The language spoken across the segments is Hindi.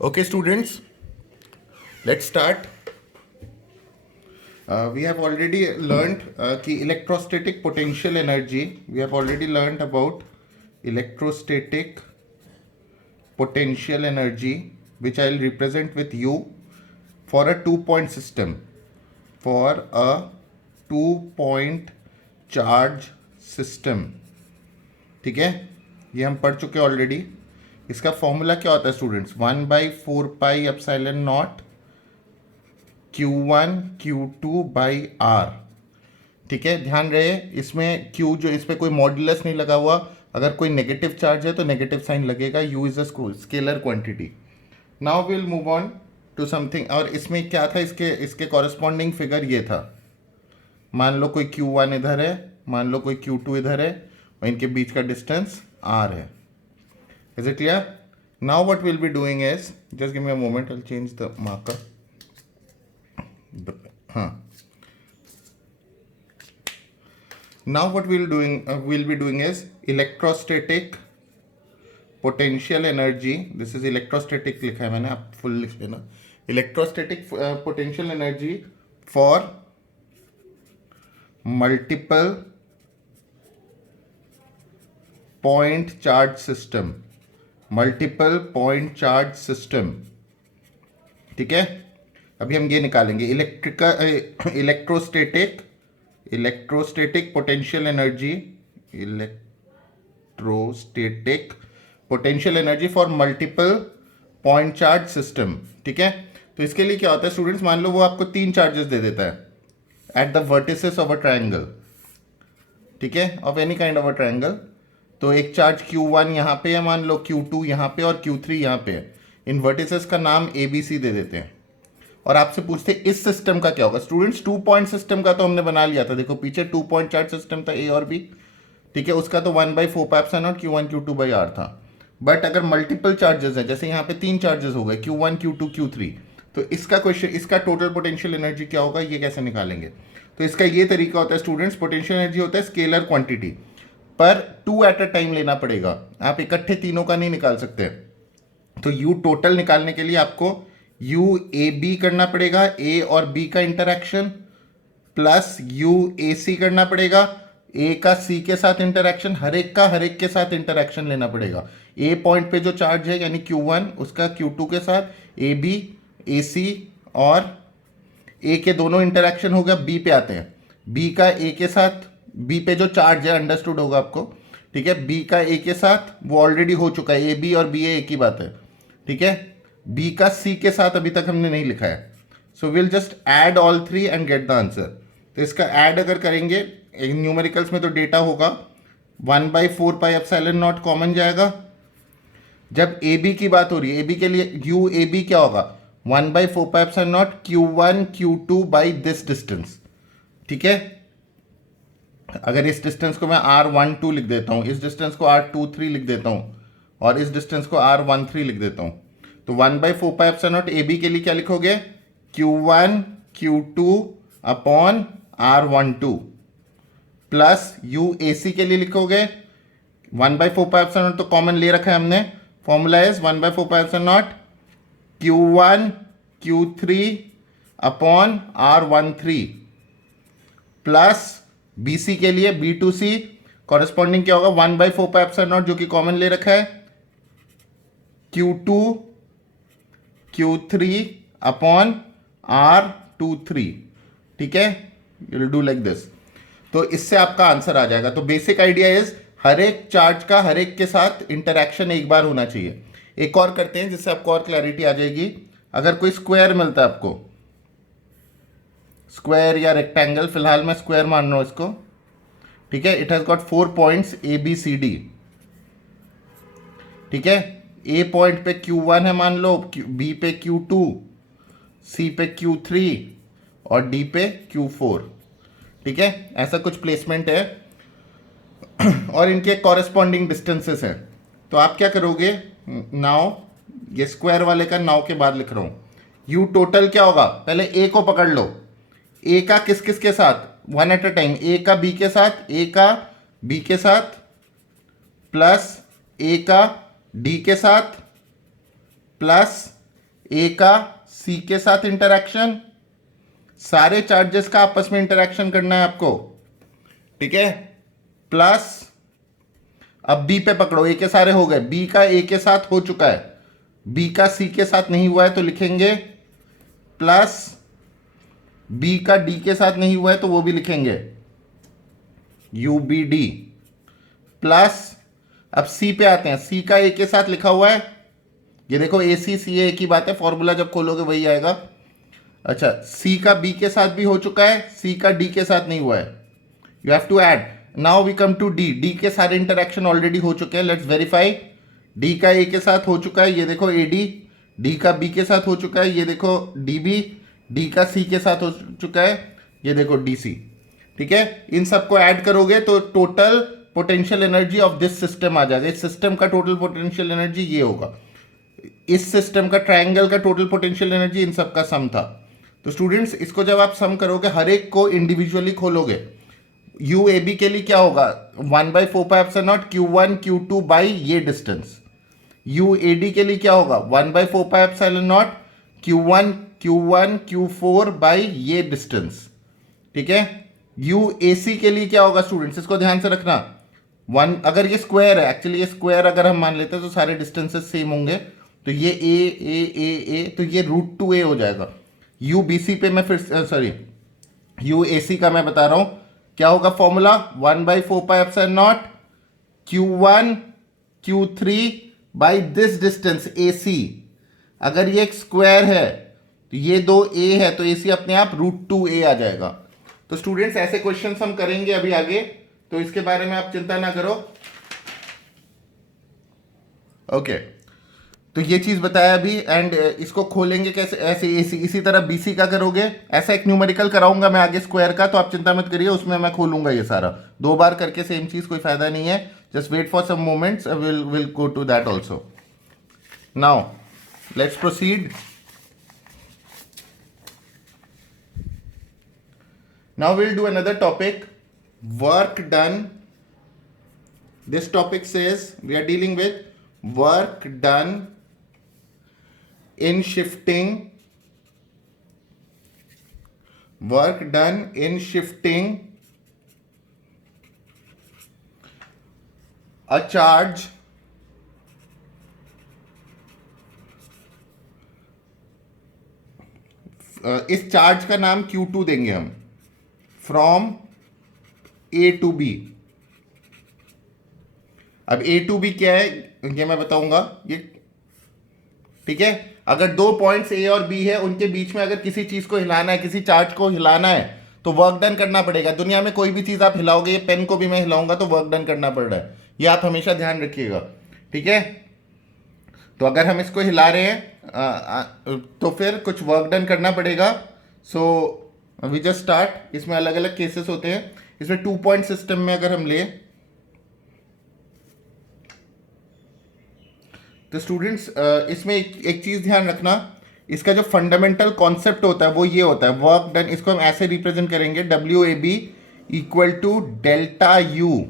Okay, students, let's start. We have already learned कि electrostatic potential energy. We have already learned about electrostatic potential energy, which I will represent with U for a 2-point system. For a 2-point charge system. ठीक है, ये हम पढ़ चुके ऑलरेडी. इसका फॉर्मूला क्या होता है students? 1/4 pi epsilon naught Q1 Q2 by R. ठीक है, ध्यान रहे इसमें Q जो इस पर कोई मॉड्यूलस नहीं लगा हुआ. अगर कोई नेगेटिव चार्ज है तो नेगेटिव साइन लगेगा. U is a scalar quantity. Now will move on to something. और इसमें क्या था, इसके इसके कॉरेस्पॉन्डिंग फिगर ये था. मान लो कोई Q1 इधर है, मान लो कोई Q2 इधर है, और इनके बीच का डिस्टेंस R है. Is it clear? Now what will be doing is, just give me a moment, I will change the marker. हाँ, now what we'll be doing is electrostatic potential energy. This is electrostatic लिखा है मैंने, आप फुल लिख देना. Electrostatic potential energy for multiple point charge system. Multiple point charge system. ठीक है, अभी हम ये निकालेंगे. Electrostatic potential energy for multiple point charge system. ठीक है, तो इसके लिए क्या होता है स्टूडेंट्स, मान लो वो आपको 3 चार्जेस दे देता है at the vertices of a triangle. ठीक है, of any kind of a triangle. तो एक चार्ज Q1 यहाँ पे है, मान लो Q2 यहाँ पे और Q3 यहाँ पे है. इन वर्टिसेस का नाम ABC दे देते हैं और आपसे पूछते हैं इस सिस्टम का क्या होगा. स्टूडेंट्स 2 पॉइंट सिस्टम का तो हमने बना लिया था. देखो पीछे 2 पॉइंट चार्ज सिस्टम था A और B. ठीक है, उसका तो 1/4 Q1 Q2 बाई R था. बट अगर मल्टीपल चार्जेस हैं, जैसे यहाँ पे 3 चार्जेस हो गए Q1 Q2 Q3, तो इसका क्वेश्चन, इसका टोटल पोटेंशियल एनर्जी क्या होगा, ये कैसे निकालेंगे. तो इसका ये तरीका होता है स्टूडेंट्स, पोटेंशियल एनर्जी होता है स्केलर क्वांटिटी, पर 2 एट अ टाइम लेना पड़ेगा. आप इकट्ठे तीनों का नहीं निकाल सकते. तो यू टोटल निकालने के लिए आपको यू ए बी करना पड़ेगा, ए और बी का इंटरैक्शन, प्लस यू ए सी करना पड़ेगा, ए का सी के साथ इंटरैक्शन, हर एक का हर एक के साथ इंटरैक्शन लेना पड़ेगा. ए पॉइंट पे जो चार्ज है यानी Q1 उसका Q2 के साथ, ए बी ए सी, और ए के दोनों इंटरैक्शन हो गया. बी पे आते हैं, बी का ए के साथ, बी पे जो चार्ज है अंडरस्टूड होगा आपको. ठीक है, बी का ए के साथ वो ऑलरेडी हो चुका है, ए बी और बी ए एक ही बात है. ठीक है, बी का सी के साथ अभी तक हमने नहीं लिखा है. So will just add all 3 and get the answer. तो इसका ऐड अगर करेंगे न्यूमेरिकल्स में तो डेटा होगा 1/4 पाई एप्सिलॉन नॉट कॉमन जाएगा. जब ए बी की बात हो रही है, ए बी के लिए यू ए बी क्या होगा, 1/4 pi epsilon naught Q1 Q2 by this distance. ठीक है, अगर इस डिस्टेंस को मैं R12 लिख देता हूँ, इस डिस्टेंस को R23 लिख देता हूँ, और इस डिस्टेंस को R13 लिख देता हूँ, तो 1/4 pi epsilon naught A B के लिए क्या लिखोगे, Q1 Q2 अपॉन R12, plus U A C के लिए लिखोगे 1/4 पाई एप्सिलॉन नॉट तो कॉमन ले रखा है हमने. Formula is 1/4 pi epsilon naught Q1 Q3 अपॉन R13, प्लस बी सी के लिए B2C कॉरेस्पॉन्डिंग क्या होगा, 1/4 पाई एप्सिलॉन नॉट जो कि कॉमन ले रखा है, Q2 Q3 अपॉन R23. ठीक है, you will do like this. तो इससे आपका आंसर आ जाएगा. तो बेसिक आइडिया इज हर एक चार्ज का हर एक के साथ इंटरैक्शन एक बार होना चाहिए. एक और करते हैं जिससे आपको और क्लैरिटी आ जाएगी. अगर कोई स्क्वायर मिलता है आपको, स्क्वायर या रेक्टेंगल, फिलहाल मैं स्क्वायर मान रहा हूं इसको. ठीक है, it has got 4 points A B C D. ठीक है, ए पॉइंट पे Q1 है मान लो, बी पे Q2, सी पे Q3 और डी पे Q4. ठीक है, ऐसा कुछ प्लेसमेंट है और इनके कॉरेस्पॉन्डिंग डिस्टेंसेस हैं. तो आप क्या करोगे, नाउ ये स्क्वायर वाले का नाउ के बाद लिख रहा हूं. यू टोटल क्या होगा, पहले ए को पकड़ लो. ए का किस किस के साथ, वन एट अ टाइम. ए का बी के साथ, ए का बी के साथ, प्लस ए का डी के साथ, प्लस ए का सी के साथ इंटरेक्शन, सारे चार्जेस का आपस में इंटरेक्शन करना है आपको, ठीक है, प्लस अब बी पे पकड़ो, ए के सारे हो गए, बी का ए के साथ हो चुका है, बी का सी के साथ नहीं हुआ है तो लिखेंगे प्लस, बी का डी के साथ नहीं हुआ है तो वो भी लिखेंगे यू बी डी, प्लस अब सी पे आते हैं, सी का ए के साथ लिखा हुआ है, ये देखो ए सी सी ए की बात है, फॉर्मूला जब खोलोगे वही आएगा। अच्छा, सी का बी के साथ भी हो चुका है, सी का डी के साथ नहीं हुआ है, you have to add. Now we come to D, D के सारे इंटरेक्शन ऑलरेडी हो चुके हैं, लेट्स वेरीफाई। डी का ए के साथ हो चुका है, ये देखो ए डी, डी का बी के साथ हो चुका है, ये देखो डी बी, डी का सी के साथ हो चुका है, ये देखो डी सी, ठीक है। इन सबको ऐड करोगे तो total potential energy of this system आ जाएगा। इस सिस्टम का टोटल पोटेंशियल एनर्जी ये होगा, इस सिस्टम का ट्रायंगल का टोटल पोटेंशियल एनर्जी इन सब का सम था। तो स्टूडेंट्स इसको जब आप सम करोगे, हर एक को इंडिविजुअली खोलोगे, यू ए बी के लिए क्या होगा, 1/4πε0 Q1 Q2 बाई ये डिस्टेंस। यू ए डी के लिए क्या होगा, 1/4πε0 Q1 Q4 बाई ये डिस्टेंस, ठीक है। यू ए सी के लिए क्या होगा स्टूडेंट्स, इसको ध्यान से रखना, वन, अगर ये स्क्वायर है, एक्चुअली ये स्क्वायर अगर हम मान लेते हैं तो सारे डिस्टेंसेस सेम होंगे, तो ये ए तो ये √2a हो जाएगा। यू बी सी पे मैं फिर सॉरी यू ए सी का मैं बता रहा हूं क्या होगा formula, 1/4πε0 Q1 Q3 by this distance A C. अगर ये एक स्क्वायर है तो ये दो a है तो ए सी अपने आप √2a आ जाएगा। तो स्टूडेंट्स ऐसे क्वेश्चंस हम करेंगे अभी आगे, तो इसके बारे में आप चिंता ना करो, ओके। तो ये चीज बताया अभी, एंड इसको खोलेंगे कैसे, ऐसे इसी तरह बीसी का करोगे, ऐसा एक न्यूमेरिकल कराऊंगा मैं आगे स्क्वायर का, तो आप चिंता मत करिए, उसमें मैं खोलूंगा ये सारा, 2 बार करके सेम चीज कोई फायदा नहीं है, just wait for some moments, will go to that also. Now let's proceed. Now we'll do another topic, work done. This topic says we are dealing with work done in shifting a charge इस चार्ज का नाम Q2 देंगे हम, फ्रॉम ए टू बी। अब ए टू बी क्या है ये मैं बताऊंगा, ये ठीक है। अगर 2 पॉइंट्स ए और बी है, उनके बीच में अगर किसी चीज को हिलाना है, किसी चार्ज को हिलाना है, तो वर्क डन करना पड़ेगा। दुनिया में कोई भी चीज आप हिलाओगे, ये पेन को भी मैं हिलाऊंगा तो वर्क डन करना पड़ रहा है, ये आप हमेशा ध्यान रखिएगा, ठीक है। तो अगर हम इसको हिला रहे हैं तो फिर कुछ वर्क डन करना पड़ेगा। So we just start. इसमें अलग अलग केसेस होते हैं। इसमें 2 पॉइंट सिस्टम में अगर हम ले तो स्टूडेंट्स इसमें एक चीज ध्यान रखना, इसका जो फंडामेंटल कॉन्सेप्ट होता है वो ये होता है, वर्क डन। इसको हम ऐसे रिप्रेजेंट करेंगे, WAB equal to delta U,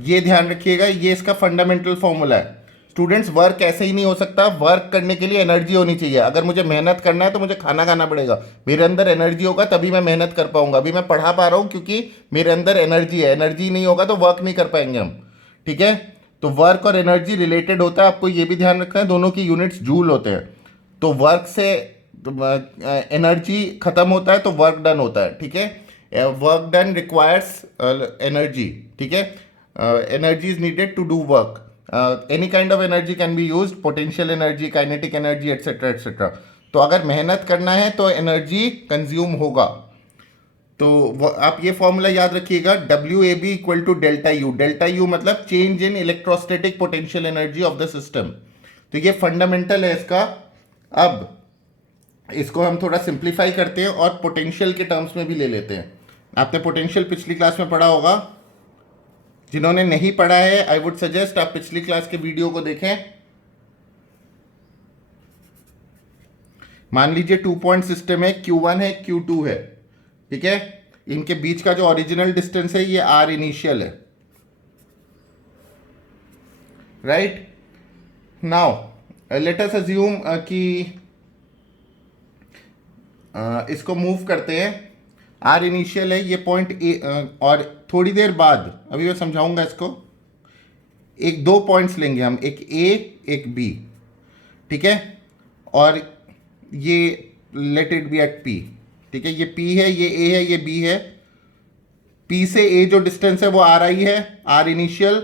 ये ध्यान रखिएगा, ये इसका फंडामेंटल फॉर्मूला है। स्टूडेंट्स वर्क ऐसे ही नहीं हो सकता, वर्क करने के लिए एनर्जी होनी चाहिए। अगर मुझे मेहनत करना है तो मुझे खाना खाना पड़ेगा, मेरे अंदर एनर्जी होगा तभी मैं मेहनत कर पाऊंगा। अभी मैं पढ़ा पा रहा हूँ क्योंकि मेरे अंदर एनर्जी है, एनर्जी नहीं होगा तो वर्क नहीं कर पाएंगे हम, ठीक है। तो वर्क और एनर्जी रिलेटेड होता है, आपको ये भी ध्यान रखना है, दोनों की यूनिट्स जूल होते हैं। तो वर्क से एनर्जी खत्म होता है तो वर्क डन होता है, ठीक है। वर्क डन रिक्वायर्स एनर्जी, ठीक है। Energy is needed to do work. Any kind of energy can be used, potential energy, kinetic energy, etcetera etcetera. तो अगर मेहनत करना है तो एनर्जी कंज्यूम होगा। तो आप ये फॉर्मूला याद रखिएगा, WAB equal to delta U. Delta U मतलब change in electrostatic potential energy of the system. तो ये फंडामेंटल है इसका। अब इसको हम थोड़ा सिंप्लीफाई करते हैं और पोटेंशियल के टर्म्स में भी ले लेते हैं। आपने पोटेंशियल पिछली क्लास में पढ़ा होगा, जिन्होंने नहीं पढ़ा है आई वुड सजेस्ट आप पिछली क्लास के वीडियो को देखें। मान लीजिए 2 पॉइंट सिस्टम है, Q1 है, Q2 है, ठीक है। इनके बीच का जो ओरिजिनल डिस्टेंस है ये R इनिशियल है, right. Now let us assume कि इसको मूव करते हैं, आर इनिशियल है, ये पॉइंट ए, और थोड़ी देर बाद अभी मैं समझाऊंगा इसको, एक दो पॉइंट्स लेंगे हम, एक ए एक बी, ठीक है, और ये let it be at P, ठीक है, ये पी है, ये ए है, ये बी है, पी से ए जो डिस्टेंस है वो आर आई है, आर इनिशियल,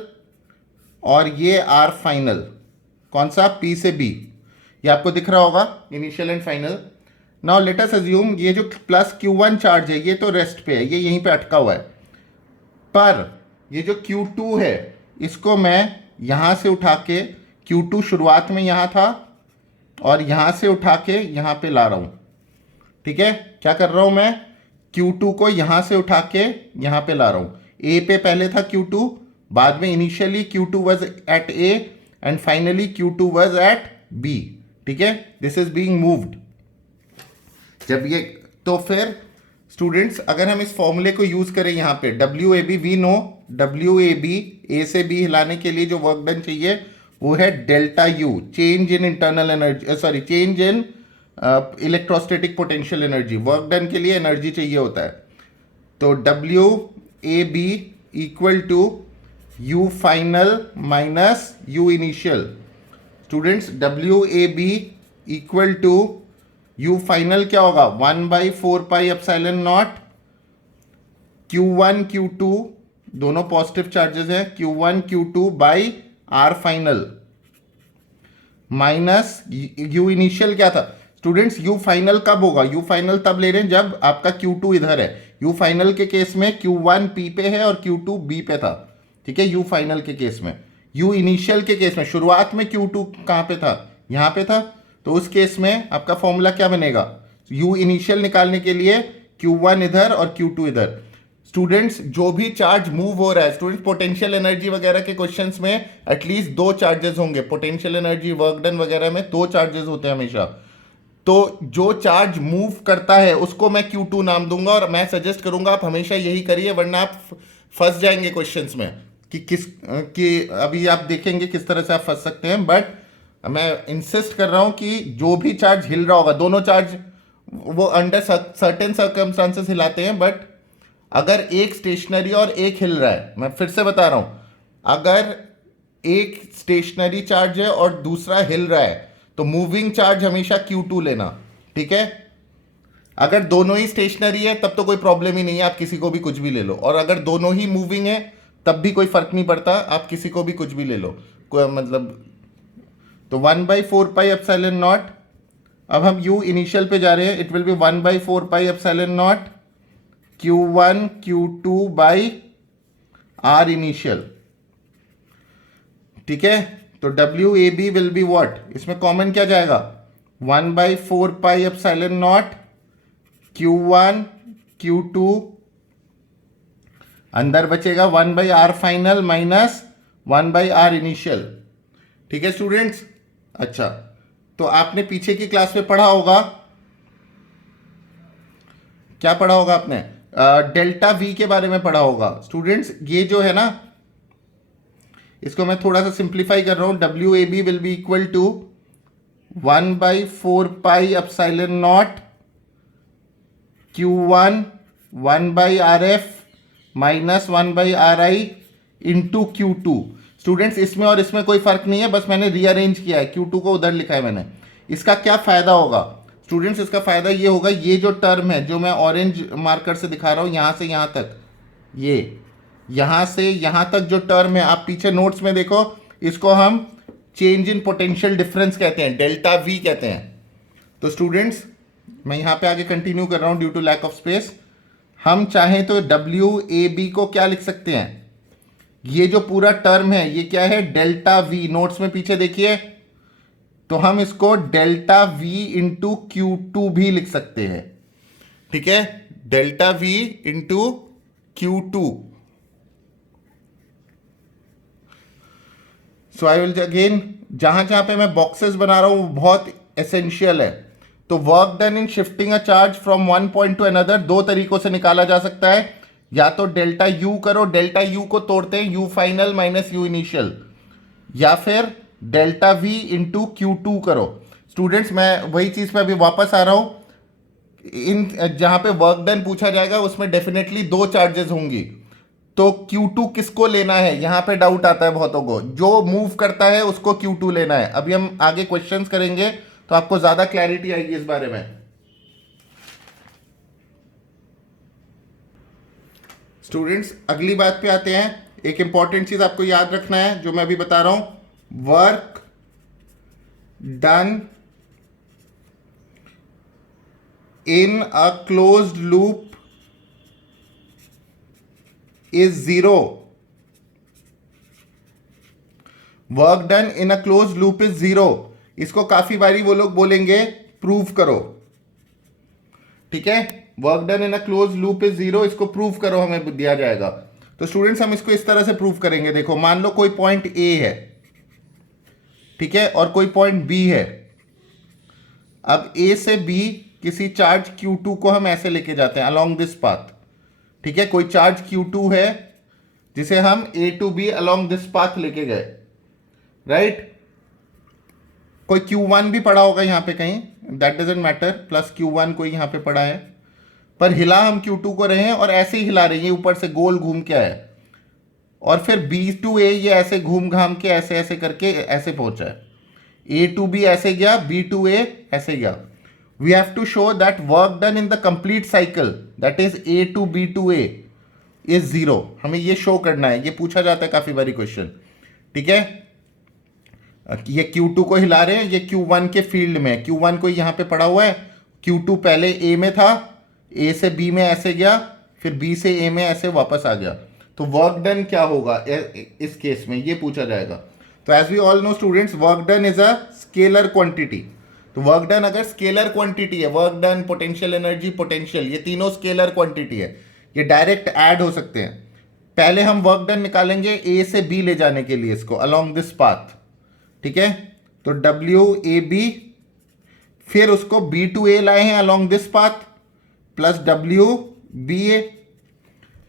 और ये आर फाइनल, कौन सा, पी से बी, ये आपको दिख रहा होगा initial and final. Now let us assume ये जो प्लस Q1 चार्ज है ये तो रेस्ट पे है, ये यहीं पे अटका हुआ है, पर ये जो Q2 है इसको मैं यहाँ से उठा के, Q2 शुरुआत में यहाँ था और यहाँ से उठा के यहाँ पे ला रहा हूँ, ठीक है, क्या कर रहा हूँ मैं, Q2 को यहाँ से उठा के यहाँ पे ला रहा हूँ, A पे पहले था Q2, बाद में initially Q2 was at A and finally Q2 was at B, ठीक है, दिस इज बीइंग मूव्ड। जब ये, तो फिर स्टूडेंट्स अगर हम इस फॉर्मूले को यूज करें यहाँ पे, W A B, we know W A B, A से बी हिलाने के लिए जो वर्क डन चाहिए वो है delta U, change in internal energy, sorry change in electrostatic potential energy, work done के लिए एनर्जी चाहिए होता है, तो W A B equal to U final minus U initial. Students W A B equal to U final क्या होगा, 1/4 एप्सिलॉन नॉट Q1 Q2 दोनों पॉजिटिव चार्जेस हैं, Q1 Q2 by R final minus U initial क्या था स्टूडेंट्स, यू फाइनल कब होगा, यू फाइनल तब ले रहे हैं जब आपका Q2 इधर है, यू फाइनल के केस में Q1 P पे है और Q2 B पे था, ठीक है, यू फाइनल के केस में, यू इनिशियल के केस में शुरुआत में Q2 कहाँ पे था, यहाँ पे था, तो उस केस में आपका फॉर्मूला क्या बनेगा, यू इनिशियल निकालने के लिए Q1 इधर और Q2 इधर। स्टूडेंट्स जो भी चार्ज मूव हो रहा है, स्टूडेंट्स पोटेंशियल एनर्जी वगैरह के क्वेश्चंस में एटलीस्ट दो चार्जेस होंगे, पोटेंशियल एनर्जी वर्क डन वगैरह में दो चार्जेस होते हैं हमेशा, तो जो चार्ज मूव करता है उसको मैं Q2 नाम दूंगा, और मैं सजेस्ट करूंगा आप हमेशा यही करिए, वरना आप फंस जाएंगे क्वेश्चंस में कि अभी आप देखेंगे किस तरह से आप फंस सकते हैं, बट मैं इंसिस्ट कर रहा हूं कि जो भी चार्ज हिल रहा होगा, दोनों चार्ज वो अंडर सर्टेन सर्कमस्टांसेस हिलाते हैं, बट अगर एक स्टेशनरी और एक हिल रहा है, मैं फिर से बता रहा हूं, अगर एक स्टेशनरी चार्ज है और दूसरा हिल रहा है तो मूविंग चार्ज हमेशा Q2 लेना, ठीक है, अगर दोनों ही स्टेशनरी है तब तो कोई प्रॉब्लम ही नहीं है, आप किसी को भी कुछ भी ले लो, और अगर दोनों ही मूविंग है तब भी कोई फर्क नहीं पड़ता, आप किसी को भी कुछ भी ले लो, कोई मतलब, तो 1/4 एप्सिलॉन नॉट, अब हम यू इनिशियल पे जा रहे हैं, it will be 1/4 epsilon naught Q1 Q2 by R initial, ठीक है, तो W A B will be what, इसमें कॉमन क्या जाएगा, 1/4 एप्सिलॉन नॉट Q1 Q2, अंदर बचेगा 1/r final minus 1/r initial, ठीक है स्टूडेंट्स। अच्छा, तो आपने पीछे की क्लास में पढ़ा होगा, क्या पढ़ा होगा आपने, डेल्टा वी के बारे में पढ़ा होगा स्टूडेंट्स, ये जो है ना, इसको मैं थोड़ा सा सिंप्लीफाई कर रहा हूं, W A B will be equal to 1/4 epsilon naught Q1 1/RF minus 1/RI into Q2। Students इसमें और इसमें कोई फर्क नहीं है, बस मैंने रीअरेंज किया है, Q2 को उधर लिखा है मैंने। इसका क्या फायदा होगा स्टूडेंट्स, इसका फायदा ये होगा, ये जो टर्म है जो मैं ऑरेंज मार्कर से दिखा रहा हूं, यहां से यहां तक, ये यहां से यहां तक जो टर्म है, आप पीछे नोट्स में देखो, इसको हम चेंज इन पोटेंशियल डिफरेंस कहते हैं, डेल्टा वी कहते हैं। तो स्टूडेंट्स मैं यहां पे आगे कंटिन्यू कर रहा हूं due to lack of space, हम चाहें तो डब्ल्यू ए बी को क्या लिख सकते हैं, ये जो पूरा टर्म है ये क्या है, डेल्टा वी, नोट्स में पीछे देखिए, तो हम इसको डेल्टा वी इंटू Q2 भी लिख सकते हैं, ठीक है, delta V into Q2। So I will again, जहां जहां पे मैं बॉक्सेस बना रहा हूं वो बहुत एसेंशियल है। तो work done in shifting a charge from one point two another दो तरीकों से निकाला जा सकता है, या तो डेल्टा यू करो, डेल्टा यू को तोड़ते हैं you final minus U initial, या फिर डेल्टा वी इंटू Q2 करो। स्टूडेंट्स मैं वही चीज़ पे अभी वापस आ रहा हूँ। इन जहाँ पे वर्क डन पूछा जाएगा उसमें डेफिनेटली दो चार्जेस होंगी, तो Q2 किसको लेना है, यहाँ पे डाउट आता है बहुतों को। जो मूव करता है उसको Q2 लेना है। अभी हम आगे क्वेश्चंस करेंगे तो आपको ज़्यादा क्लैरिटी आएगी इस बारे में। स्टूडेंट्स अगली बात पे आते हैं। एक इंपॉर्टेंट चीज़ आपको याद रखना है जो मैं अभी बता रहा हूँ, work done in a closed loop is zero. Work done in a close loop is zero. इसको काफी बारी वो लोग बोलेंगे प्रूव करो, ठीक है। Work done in a close loop is zero, इसको प्रूव करो, हमें दिया जाएगा। तो स्टूडेंट्स हम इसको इस तरह से प्रूव करेंगे। देखो मान लो कोई पॉइंट ए है, ठीक है, और कोई पॉइंट बी है। अब ए से बी किसी चार्ज Q2 को हम ऐसे लेके जाते हैं अलोंग दिस पाथ, ठीक है। कोई चार्ज Q2 है जिसे हम A to B along this path लेके गए, राइट। कोई Q1 भी पड़ा होगा यहाँ पे कहीं, that doesn't matter, plus Q1 कोई यहाँ पे पड़ा है, पर हिला हम Q2 को रहे हैं और ऐसे ही हिला रहे हैं, ऊपर से गोल घूम के आया, और फिर B to A ये ऐसे घूम घाम के ऐसे ऐसे करके ऐसे पहुंचा है। A to B ऐसे गया, B to A ऐसे गया। We have to show that work done in the complete cycle, that is A to B to A is zero। हमें ये शो करना है, ये पूछा जाता है काफी बारी क्वेश्चन, ठीक है। ये Q2 को हिला रहे हैं, ये Q1 के फील्ड में, Q1 को यहाँ पे पड़ा हुआ है, Q2 पहले A में था, A से B में ऐसे गया, फिर B से A में ऐसे वापस आ गया। तो वर्क डन क्या होगा इस केस में, ये पूछा जाएगा। तो as we all know students, work done is a scalar quantity. तो वर्क डन अगर स्केलर क्वांटिटी है, work done, potential energy, potential, ये तीनों स्केलर क्वांटिटी है, ये डायरेक्ट ऐड हो सकते हैं। पहले हम वर्क डन निकालेंगे ए से बी ले जाने के लिए इसको अलोंग दिस पाथ, ठीक है। तो WAB, फिर उसको B to A लाए हैं along this path, plus WBA,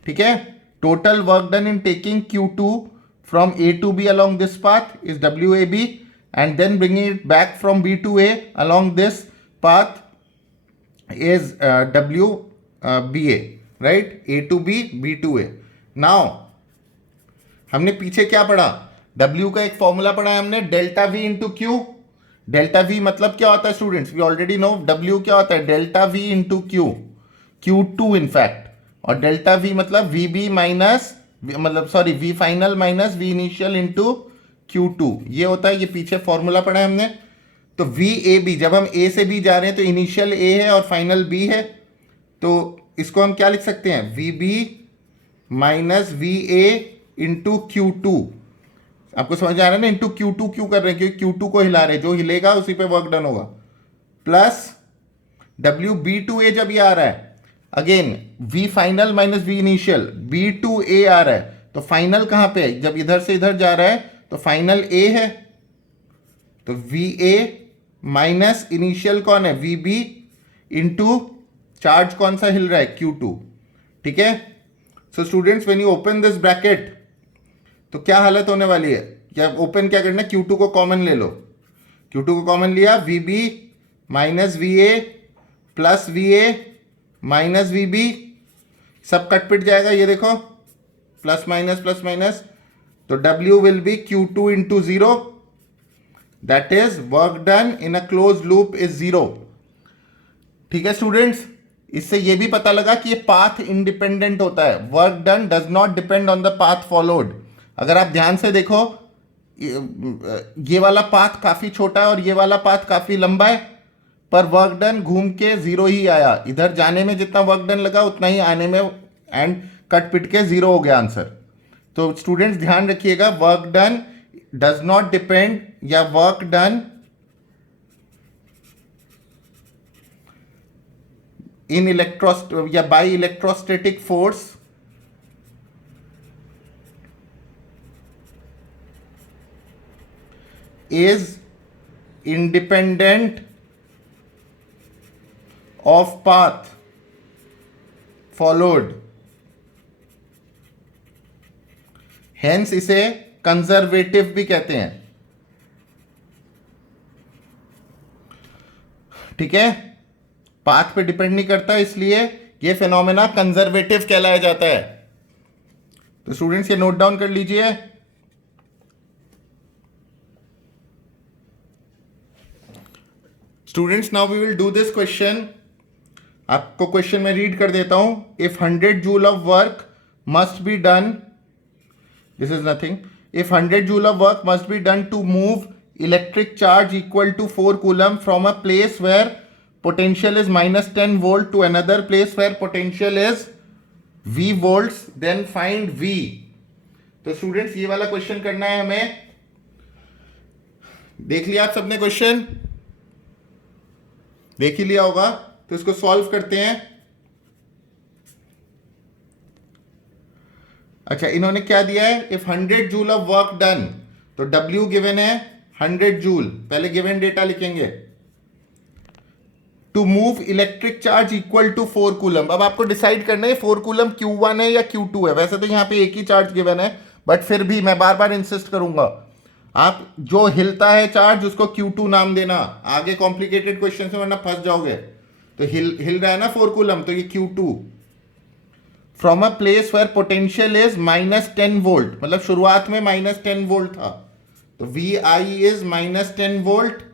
ठीक है। Total work done in taking Q2 from A to B along this path is WAB, and then bringing it back from B to A along this path is WBA, right? A to B, B to A. Now हमने पीछे क्या पढ़ा, W का एक फॉर्मूला पढ़ा है हमने, delta V into Q। Delta V मतलब क्या होता है students, we already know. W क्या होता है, delta V into Q, Q2 in fact, और डेल्टा V मतलब VB माइनस, मतलब sorry V final minus V initial into Q2, ये होता है। ये पीछे फॉर्मूला पढ़ा है हमने। तो VAB, जब हम A से B जा रहे हैं तो इनिशियल A है और फाइनल B है, तो इसको हम क्या लिख सकते हैं, VB minus VA into Q2। आपको समझ आ रहा है ना, इंटू Q2 क्यों कर रहे हैं, क्योंकि Q2 को हिला रहे हैं, जो हिलेगा उसी पे वर्क डन होगा, प्लस WB to A जब ये आ रहा है, again V final minus V initial, B to A आ रहा है, तो फाइनल कहां पे है, जब इधर से इधर जा रहा है तो फाइनल A है, तो VA माइनस इनिशियल कौन है, VB इंटू चार्ज कौन सा हिल रहा है, Q2, ठीक है। So students when you open this bracket तो क्या हालत होने वाली है, क्या ओपन क्या करना है, Q2 को कॉमन ले लो। Q2 को कॉमन लिया, VB minus VA plus VA minus VB, सब कट पिट जाएगा, ये देखो प्लस माइनस, तो W will be Q2 into zero, that is work done in a close loop is zero, ठीक है स्टूडेंट्स। इससे ये भी पता लगा कि ये पाथ इंडिपेंडेंट होता है, work done does not depend on the path followed. अगर आप ध्यान से देखो, ये वाला पाथ काफी छोटा है और ये वाला पाथ काफी लंबा है, पर वर्क डन घूम के जीरो ही आया। इधर जाने में जितना वर्क डन लगा उतना ही आने में, एंड कट पिट के जीरो हो गया आंसर। तो स्टूडेंट्स ध्यान रखिएगा, work done does not depend, या वर्क डन इन या by electrostatic force is independent of path followed, hence इसे कंजर्वेटिव भी कहते हैं। ठीक है, पाथ पे डिपेंड नहीं करता, इसलिए ये फिनोमेना कंजर्वेटिव कहलाया जाता है। तो स्टूडेंट्स ये नोट डाउन कर लीजिए। Students now we will do this question. आपको क्वेश्चन में रीड कर देता हूं। If 100 joule of work must be done, this is nothing, if 100 joule of work must be done to move electric charge equal to 4 coulomb from a place where potential is minus 10 volt to another place where potential is V volts, then find V। तो स्टूडेंट्स ये वाला क्वेश्चन करना है हमें। देख लिया आप सबने क्वेश्चन? देख ही लिया होगा, तो इसको सॉल्व करते हैं। अच्छा, इन्होंने क्या दिया है? If 100 joule of work done, तो W गिवन है 100 जूल, पहले गिवन डेटा लिखेंगे। To move electric charge equal to 4 coulomb. अब आपको डिसाइड करना है 4 कूलम Q1 है या Q2 है। वैसे तो यहां पे एक ही चार्ज गिवन है, बट फिर भी मैं बार बार इंसिस्ट करूंगा, आप जो हिलता है चार्ज उसको Q2 नाम देना। आगे कॉम्प्लिकेटेड क्वेश्चन में वरना फंस जाओगे। तो हिल रहा है ना 4 कूलम, तो ये Q2 from a place where potential is -10 volt, मतलब शुरुआत में -10 वोल्ट था, तो VI is -10 volt.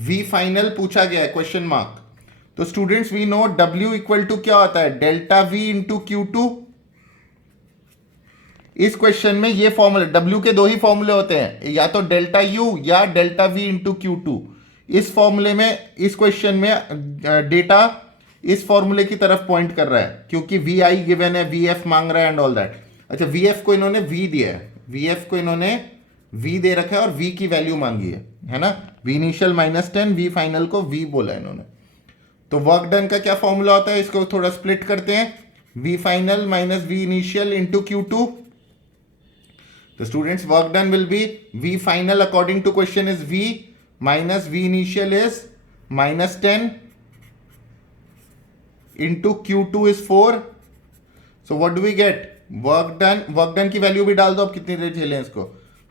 V final पूछा गया है, क्वेश्चन मार्क। तो students we know W equal to क्या होता है? Delta V into Q2। इस क्वेश्चन में ये फॉर्मूले, W के दो ही फॉर्मूले होते हैं, या तो डेल्टा U या डेल्टा V इंटू Q2। इस फॉर्मूले में, इस क्वेश्चन में डेटा इस फॉर्मूले की तरफ पॉइंट कर रहा है, क्योंकि VI गिवन है, VF मांग रहा है एंड ऑल दैट। अच्छा, VF को इन्होंने V दिया है, VF को इन्होंने V दे रखा है और V की वैल्यू मांगी है ना? V इनिशियल -10, V फाइनल को V बोला है इन्होंने। तो वर्क डन का क्या फॉर्मूला होता है? इसको थोड़ा स्प्लिट करते हैं, V final minus V initial into Q2। तो students work done will be V final according to question is V minus V initial is -10 into Q2 is 4। So what do we get? Work done की वैल्यू भी डाल दो, अब कितनी देर झेलें इसको।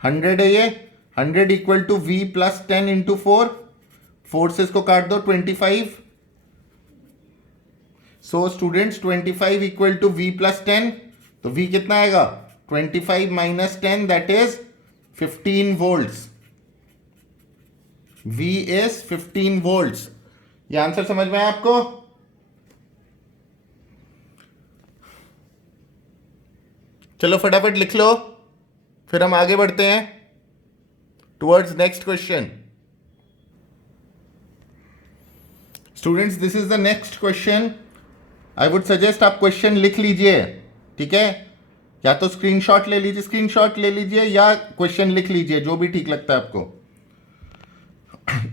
100 है ये, 100 equal to V plus 10 into 4, 4 से इसको काट दो 25। So students 25 equal to V plus 10, तो V कितना आएगा? 25 minus 10, that is 15 volts. V is 15 volts. ये आंसर समझ में आया आपको? चलो फटाफट लिख लो, फिर हम आगे बढ़ते हैं towards next question. Students this is the next question. I would suggest आप क्वेश्चन लिख लीजिए, ठीक है? या तो स्क्रीनशॉट ले लीजिए या क्वेश्चन लिख लीजिए, जो भी ठीक लगता है आपको।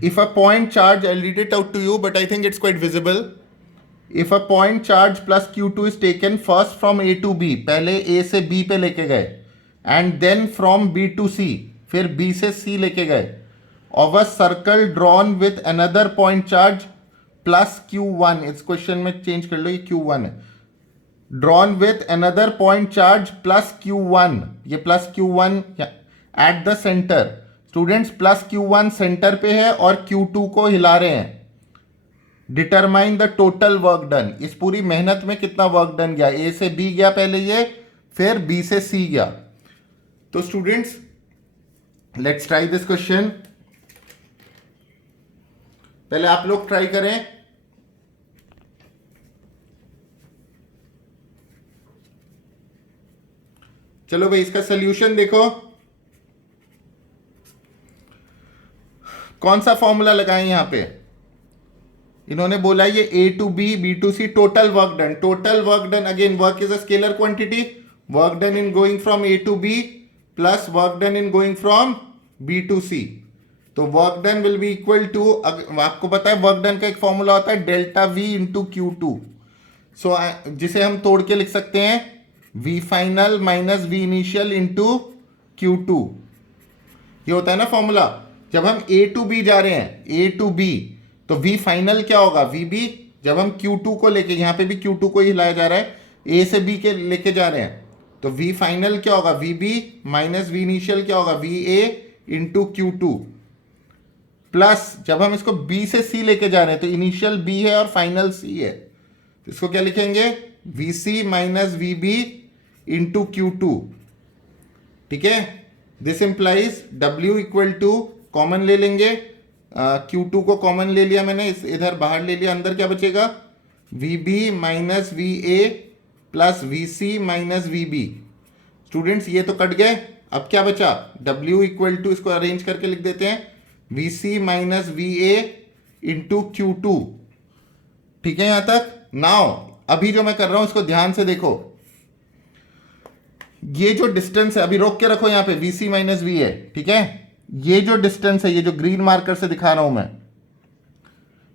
If a point charge, I read it out to you but I think it's quite visible. If a point charge plus Q2 is taken first from A to B, पहले A से B पे लेके गए, and then from B to C, फिर B से C लेके गए, of a circle drawn with another point charge plus Q1। इस क्वेश्चन में चेंज कर लो, ये Q1 है। Drawn with another point charge plus Q1, ये plus Q1 at the centre. Students plus Q1 centre पे है और Q2 को हिला रहे हैं। Determine the total work done, इस पूरी मेहनत में कितना वर्क डन गया? A से B गया पहले ये, फिर B से C गया। तो students let's try this question. पहले आप लोग ट्राई करें। चलो भाई, इसका सॉल्यूशन देखो। कौन सा फॉर्मूला लगाएं यहां पे? इन्होंने बोला ये A to B, B to C, total work done. Total work done, again work is a scalar quantity, work done in going from A to B plus work done in going from B to C। तो work done will be equal to, आपको पता है वर्क डन का एक फॉर्मूला होता है डेल्टा V इंटू Q2। सो जिसे हम तोड़ के लिख सकते हैं V final minus V initial into Q2। ये होता है ना फॉर्मूला। जब हम A टू B जा रहे हैं, A टू B, तो V फाइनल क्या होगा? VB। जब हम Q2 को लेके, यहां पे भी Q2 को ही हिलाया जा रहा है, A से B के लेके जा रहे हैं, तो V फाइनल क्या होगा? VB माइनस V इनिशियल क्या होगा? VA इंटू Q2 प्लस जब हम इसको बी से सी लेके जा रहे हैं तो इनिशियल बी है और फाइनल सी है, तो इसको क्या लिखेंगे, V C minus V B into Q two. ठीक है, this implies W equal to, common ले लेंगे, क्यू टू को कॉमन ले लिया मैंने, इस इधर बाहर ले लिया, अंदर क्या बचेगा, V B minus V A plus V C minus V B. Students ये तो कट गए, अब क्या बचा, W इक्वल टू, इसको अरेंज करके लिख देते हैं, V C minus V A into Q two. ठीक है यहां तक। नाउ अभी जो मैं कर रहा हूं इसको ध्यान से देखो, ये जो डिस्टेंस है, अभी रोक के रखो यहां पे, V C minus V A. ठीक है, ये जो डिस्टेंस है, ये जो ग्रीन मार्कर से दिखा रहा हूं मैं,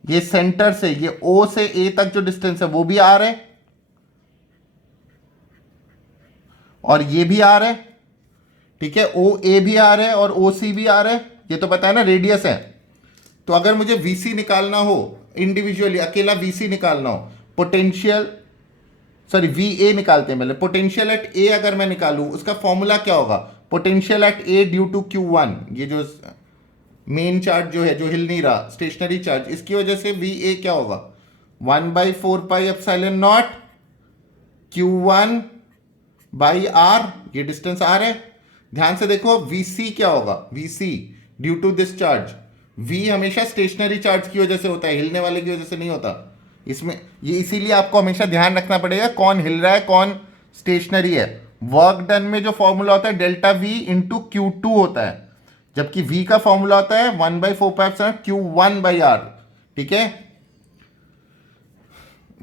ये सेंटर से, ये O से A तक जो डिस्टेंस है वो भी आर है और ये भी आर है। ठीक है, ओ ए भी आर है और ओ सी भी आर है, ये तो पता है ना, रेडियस है। तो अगर मुझे वीसी निकालना हो इंडिविजुअली, अकेला वीसी निकालना हो, पोटेंशियल, सॉरी वी ए निकालते हैं पहले, पोटेंशियल एट ए अगर मैं निकालूं उसका फॉर्मूला क्या होगा, potential at A due to Q one, ये जो मेन चार्ज जो है जो हिल नहीं रहा, स्टेशनरी चार्ज, इसकी वजह से वी ए क्या होगा, 1/4 epsilon naught Q one by R, ये डिस्टेंस आर है। ध्यान से देखो, वीसी क्या होगा, VC due to this charge, V हमेशा स्टेशनरी चार्ज की वजह से होता है, हिलने वाले की वजह से नहीं होता इसमें, ये इसीलिए आपको हमेशा ध्यान रखना पड़ेगा कौन हिल रहा है कौन स्टेशनरी है। वर्क डन में जो फॉर्मूला होता है delta V into Q two होता है, जबकि v का फॉर्मूला होता है 1/4 क्यू वन बाई आर। ठीक है,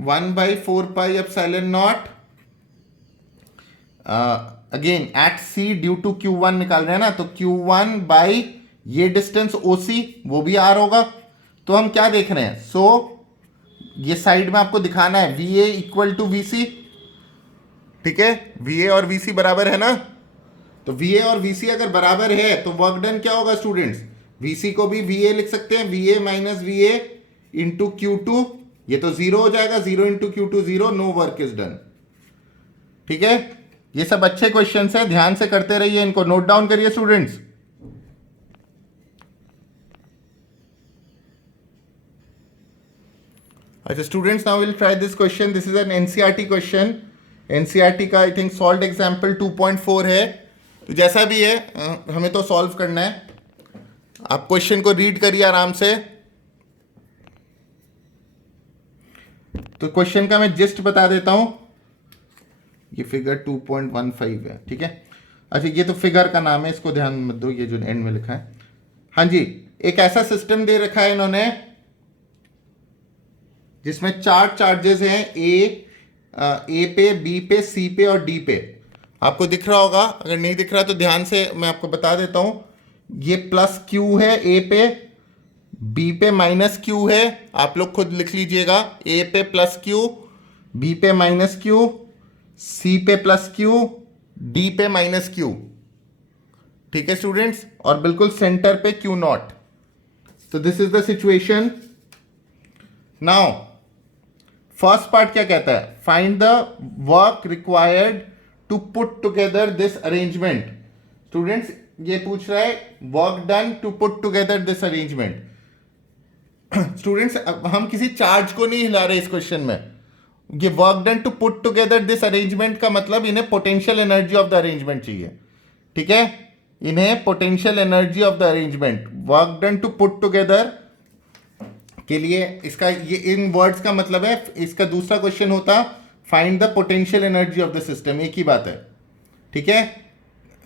1/4 epsilon naught, again at C due to Q one निकाल रहे हैं ना, तो क्यू वन बाई ये डिस्टेंस ओ सी, वो भी आर होगा। तो हम क्या देख रहे हैं, सो ये साइड में आपको दिखाना है V A equal to V C. ठीक है, वी ए और वी सी बराबर है ना, तो वी ए और वी सी अगर बराबर है तो वर्क डन क्या होगा स्टूडेंट्स, वी सी को भी वी ए लिख सकते हैं, V A minus V A into Q two, ये तो जीरो हो जाएगा, zero into Q two zero, no work is done. ठीक है, ये सब अच्छे क्वेश्चंस हैं, ध्यान से करते रहिए, इनको नोट डाउन करिए स्टूडेंट्स। अच्छा students, now will try this question, this is an NCERT question, NCERT का आई थिंक सॉल्व्ड एग्जांपल 2.4 है। तो जैसा भी है हमें तो सॉल्व करना है, आप क्वेश्चन को रीड करिए आराम से। तो क्वेश्चन का मैं जिस्ट बता देता हूं, ये फिगर 2.15 है। ठीक है, अच्छा ये तो फिगर का नाम है, इसको ध्यान मत दो, ये जो एंड में लिखा है। हाँ जी, एक ऐसा सिस्टम दे रखा है इन्होंने जिसमें 4 चार्जेस हैं, ए पे, बी पे, सी पे और डी पे। आपको दिख रहा होगा, अगर नहीं दिख रहा तो ध्यान से मैं आपको बता देता हूं, ये प्लस क्यू है ए पे, बी पे माइनस क्यू है, आप लोग खुद लिख लीजिएगा, ए पे प्लस क्यू, बी पे माइनस क्यू, सी पे प्लस क्यू, डी पे माइनस क्यू। ठीक है स्टूडेंट्स, और बिल्कुल सेंटर पे क्यू नॉट। तो this is the situation. Now first part क्या कहता है, find the work required to put together this arrangement. Students ये पूछ रहा है work done to put together this arrangement. Students हम किसी चार्ज को नहीं हिला रहे इस क्वेश्चन में, ये work done to put together this arrangement का मतलब इन्हें potential energy of the arrangement चाहिए। ठीक है, इन्हें potential energy of the arrangement, work done to put together के लिए, इसका ये इन वर्ड्स का मतलब है। इसका दूसरा क्वेश्चन होता find the potential energy of the system, एक ही बात है। ठीक है,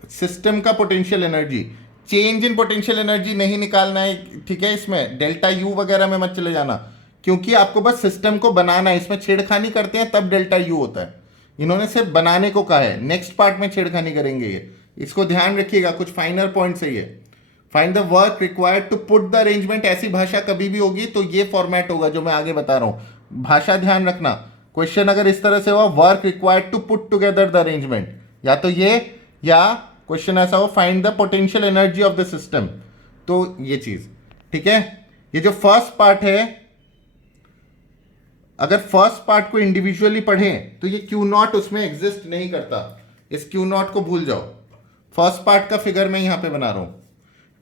सिस्टम का potential energy, change in potential energy नहीं निकालना है। ठीक है, इसमें डेल्टा यू वगैरह में मत चले जाना, क्योंकि आपको बस सिस्टम को बनाना है, इसमें छेड़खानी करते हैं तब डेल्टा यू होता है। इन्होंने सिर्फ बनाने को कहा है, नेक्स्ट पार्ट में छेड़खानी करेंगे ये, इसको ध्यान रखिएगा, कुछ फाइनल पॉइंट्स है ये। Find the work required to put the arrangement, ऐसी भाषा कभी भी होगी तो ये फॉर्मेट होगा जो मैं आगे बता रहा हूं, भाषा ध्यान रखना। क्वेश्चन अगर इस तरह से हुआ work required to put together the arrangement, या तो ये, या क्वेश्चन ऐसा हो find the potential energy of the system, तो ये चीज। ठीक है, ये जो फर्स्ट पार्ट है, अगर फर्स्ट पार्ट को इंडिविजुअली पढ़ें तो ये क्यू नॉट उसमें एग्जिस्ट नहीं करता, इस क्यू नॉट को भूल जाओ। फर्स्ट पार्ट का फिगर मैं यहां पे बना रहा हूं।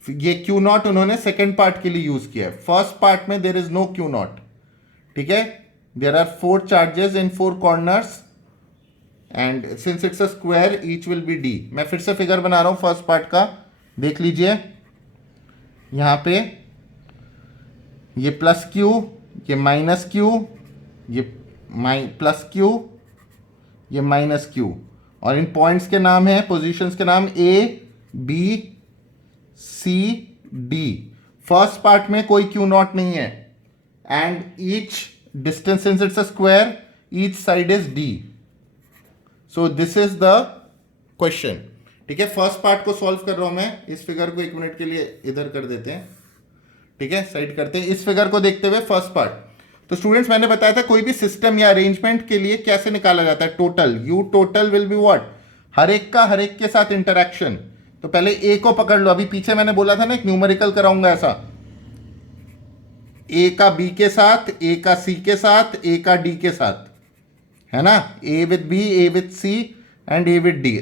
ये क्यू नॉट उन्होंने सेकेंड पार्ट के लिए यूज किया है, फर्स्ट पार्ट में there is no Q naught, ठीक है। There are 4 charges in 4 corners and since it's a square each will be D. मैं फिर से फिगर बना रहा हूं फर्स्ट पार्ट का, देख लीजिए यहां पे ये प्लस क्यू, ये माइनस क्यू, ये प्लस क्यू, ये माइनस क्यू, और इन पॉइंट्स के नाम है, पोजीशंस के नाम A B C D. First part में कोई क्यू नॉट नहीं है and each distance since it's a square each side is D. So this is the question, ठीक है। फर्स्ट पार्ट को सॉल्व कर रहा हूं मैं, इस फिगर को 1 मिनट के लिए इधर कर देते हैं, ठीक है, साइड करते हैं। इस फिगर को देखते हुए फर्स्ट पार्ट, तो स्टूडेंट्स मैंने बताया था कोई भी सिस्टम या अरेंजमेंट के लिए कैसे निकाला जाता है total, U total will be what, हर एक का हर एक के साथ इंटरेक्शन। तो पहले ए को पकड़ लो, अभी पीछे मैंने बोला था ना एक न्यूमेरिकल कराऊंगा ऐसा, ए का बी के साथ, ए का सी के साथ, ए का डी के साथ, है ना, A with B, A with C and A with D,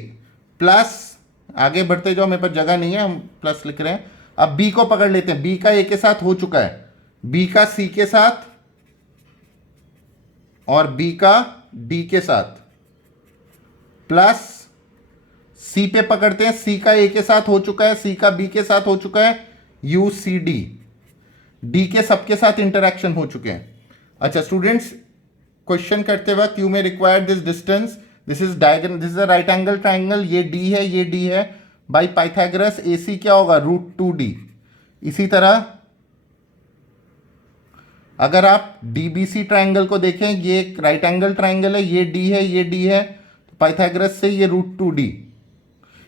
plus आगे बढ़ते जाओ, मेरे पास जगह नहीं है, हम प्लस लिख रहे हैं। अब बी को पकड़ लेते हैं, बी का ए के साथ हो चुका है, बी का सी के साथ और बी का डी के साथ, प्लस सी पे पकड़ते हैं, सी का ए के साथ हो चुका है, सी का बी के साथ हो चुका है, यू सी डी, डी के सबके साथ इंटरेक्शन हो चुके हैं। अच्छा स्टूडेंट्स, क्वेश्चन करते वक्त यू में require this distance, this is diagonal, this is a right angle triangle, ये डी है, ये डी है, बाई पाइथागोरस ए सी क्या होगा, √2d। इसी तरह अगर आप डीबीसी ट्राइंगल को देखें, ये एक राइट एंगल ट्राइंगल है, ये डी है, ये डी है, तो पाइथागोरस से ये √2d,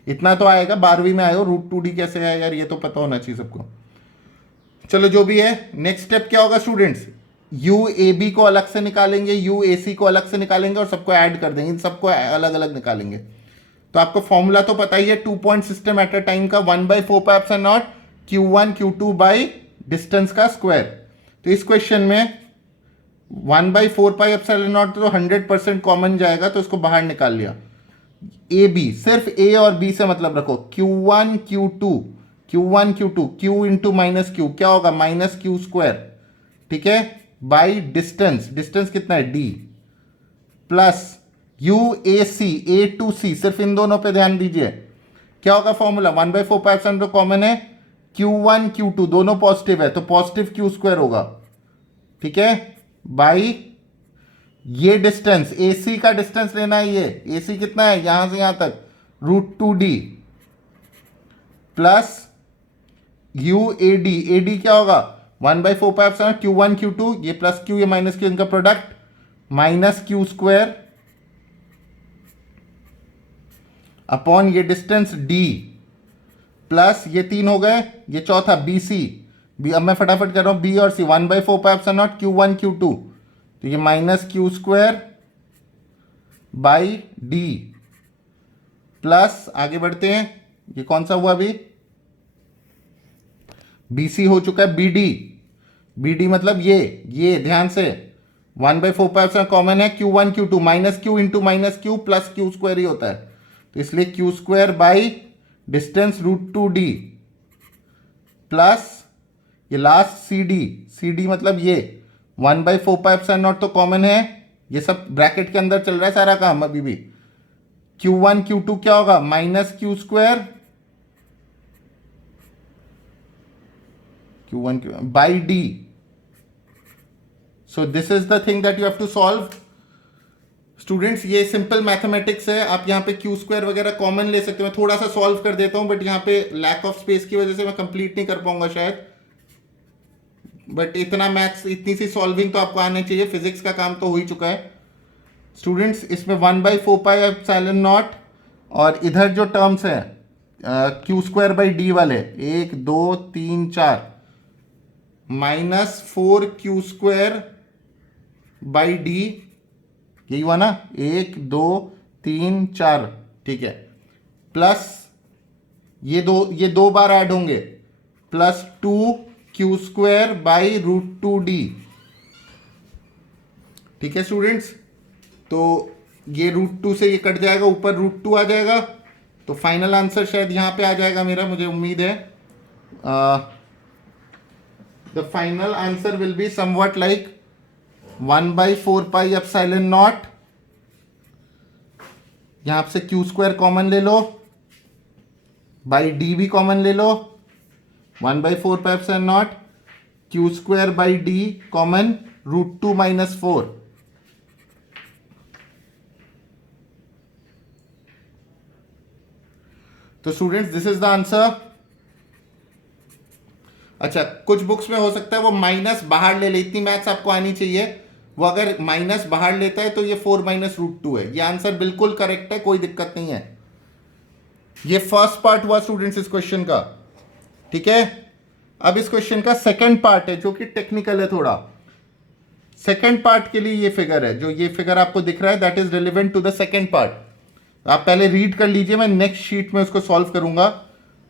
इतना तो आएगा, 12वीं में आए हो, √2d कैसे आया यार, ये तो पता होना चाहिए सबको। चलो जो भी है, नेक्स्ट स्टेप क्या होगा स्टूडेंट्स, यू ए बी को अलग से निकालेंगे, यू ए सी को अलग से निकालेंगे और सबको ऐड कर देंगे, इन सबको अलग अलग निकालेंगे। तो आपको फॉर्मूला तो पता ही है, 2 point system at a time का, 1/4πε0 Q1 Q2 बाई डिस्टेंस का स्क्वायर। तो इस क्वेश्चन में 1/4πε0 तो 100% कॉमन जाएगा, तो इसको बाहर निकाल लिया। ए बी, सिर्फ ए और बी से मतलब रखो, Q1 Q2, Q1 Q2, Q into minus Q क्या होगा, -Q², ठीक है, बाई डिस्टेंस, डिस्टेंस कितना है D, plus U A C, A to C, सिर्फ इन दोनों पे ध्यान दीजिए, क्या होगा फॉर्मूला, 1/4πε कॉमन है, Q1 Q2 दोनों पॉजिटिव है तो पॉजिटिव Q² होगा, ठीक है, बाई ये डिस्टेंस, ए सी का डिस्टेंस लेना है, ये ए सी कितना है यहां से यहां तक, √2d, plus U A D क्या होगा, 1/4πε Q1 Q2, ये प्लस क्यू, ये माइनस क्यू, इनका प्रोडक्ट, -Q² अपॉन ये डिस्टेंस d, प्लस ये 3 हो गए, ये चौथा बी सी, अब मैं फटाफट कर रहा हूं, बी और सी, 1/4πε Q1 Q2, तो ये -Q² बाई डी, प्लस आगे बढ़ते हैं, ये कौन सा हुआ अभी, BC हो चुका है, BD मतलब ये ध्यान से 1/4π कॉमन है, Q1 Q2 minus Q into minus Q plus Q² ही होता है, तो इसलिए Q² by distance √2d, plus ये लास्ट CD मतलब ये 1/4π तो कॉमन है, ये सब ब्रैकेट के अंदर चल रहा है सारा काम अभी भी, Q1 Q2 क्या होगा, -Q² Q1 by D. So this is the thing that you have to solve students. ये सिंपल मैथमेटिक्स है, आप यहाँ पे Q² वगैरह कॉमन ले सकते हो, मैं थोड़ा सा सॉल्व कर देता हूँ, बट यहाँ पे लैक ऑफ स्पेस की वजह से मैं कंप्लीट नहीं कर पाऊंगा शायद, बट इतना मैथ्स, इतनी सी सॉल्विंग तो आपको आना चाहिए, फिजिक्स का काम तो हो ही चुका है स्टूडेंट्स। इसमें 1/4πε0 और इधर जो टर्म्स है Q² बाई डी वाले, 1 2 3 4, -4Q² बाई डी, यही हुआ ना, 1 2 3 4, ठीक है, प्लस ये दो बार ऐड होंगे, प्लस 2Q² बाई √2d, ठीक है स्टूडेंट्स। तो ये √2 से ये कट जाएगा, ऊपर √2 आ जाएगा, तो फाइनल आंसर शायद यहाँ पे आ जाएगा मेरा, मुझे उम्मीद है the final answer will be something like 1/4πε0, यहां से क्यू स्क्वायर कॉमन ले लो, बाई डी भी कॉमन ले लो, 1/4πε0 Q square by D common √2 - 4। तो students this is the answer. अच्छा, कुछ बुक्स में हो सकता है वो माइनस बाहर ले ले, इतनी मैथ्स आपको आनी चाहिए। वो अगर माइनस बाहर लेता है तो ये 4 - √2 है। ये आंसर बिल्कुल करेक्ट है, कोई दिक्कत नहीं है। ये फर्स्ट पार्ट हुआ स्टूडेंट्स इस क्वेश्चन का, ठीक है। अब इस क्वेश्चन का सेकंड पार्ट है जो कि टेक्निकल है थोड़ा। सेकंड पार्ट के लिए ये फिगर है, जो ये फिगर आपको दिख रहा है, that is relevant to the second part. आप पहले रीड कर लीजिए, मैं नेक्स्ट शीट में उसको सॉल्व करूंगा।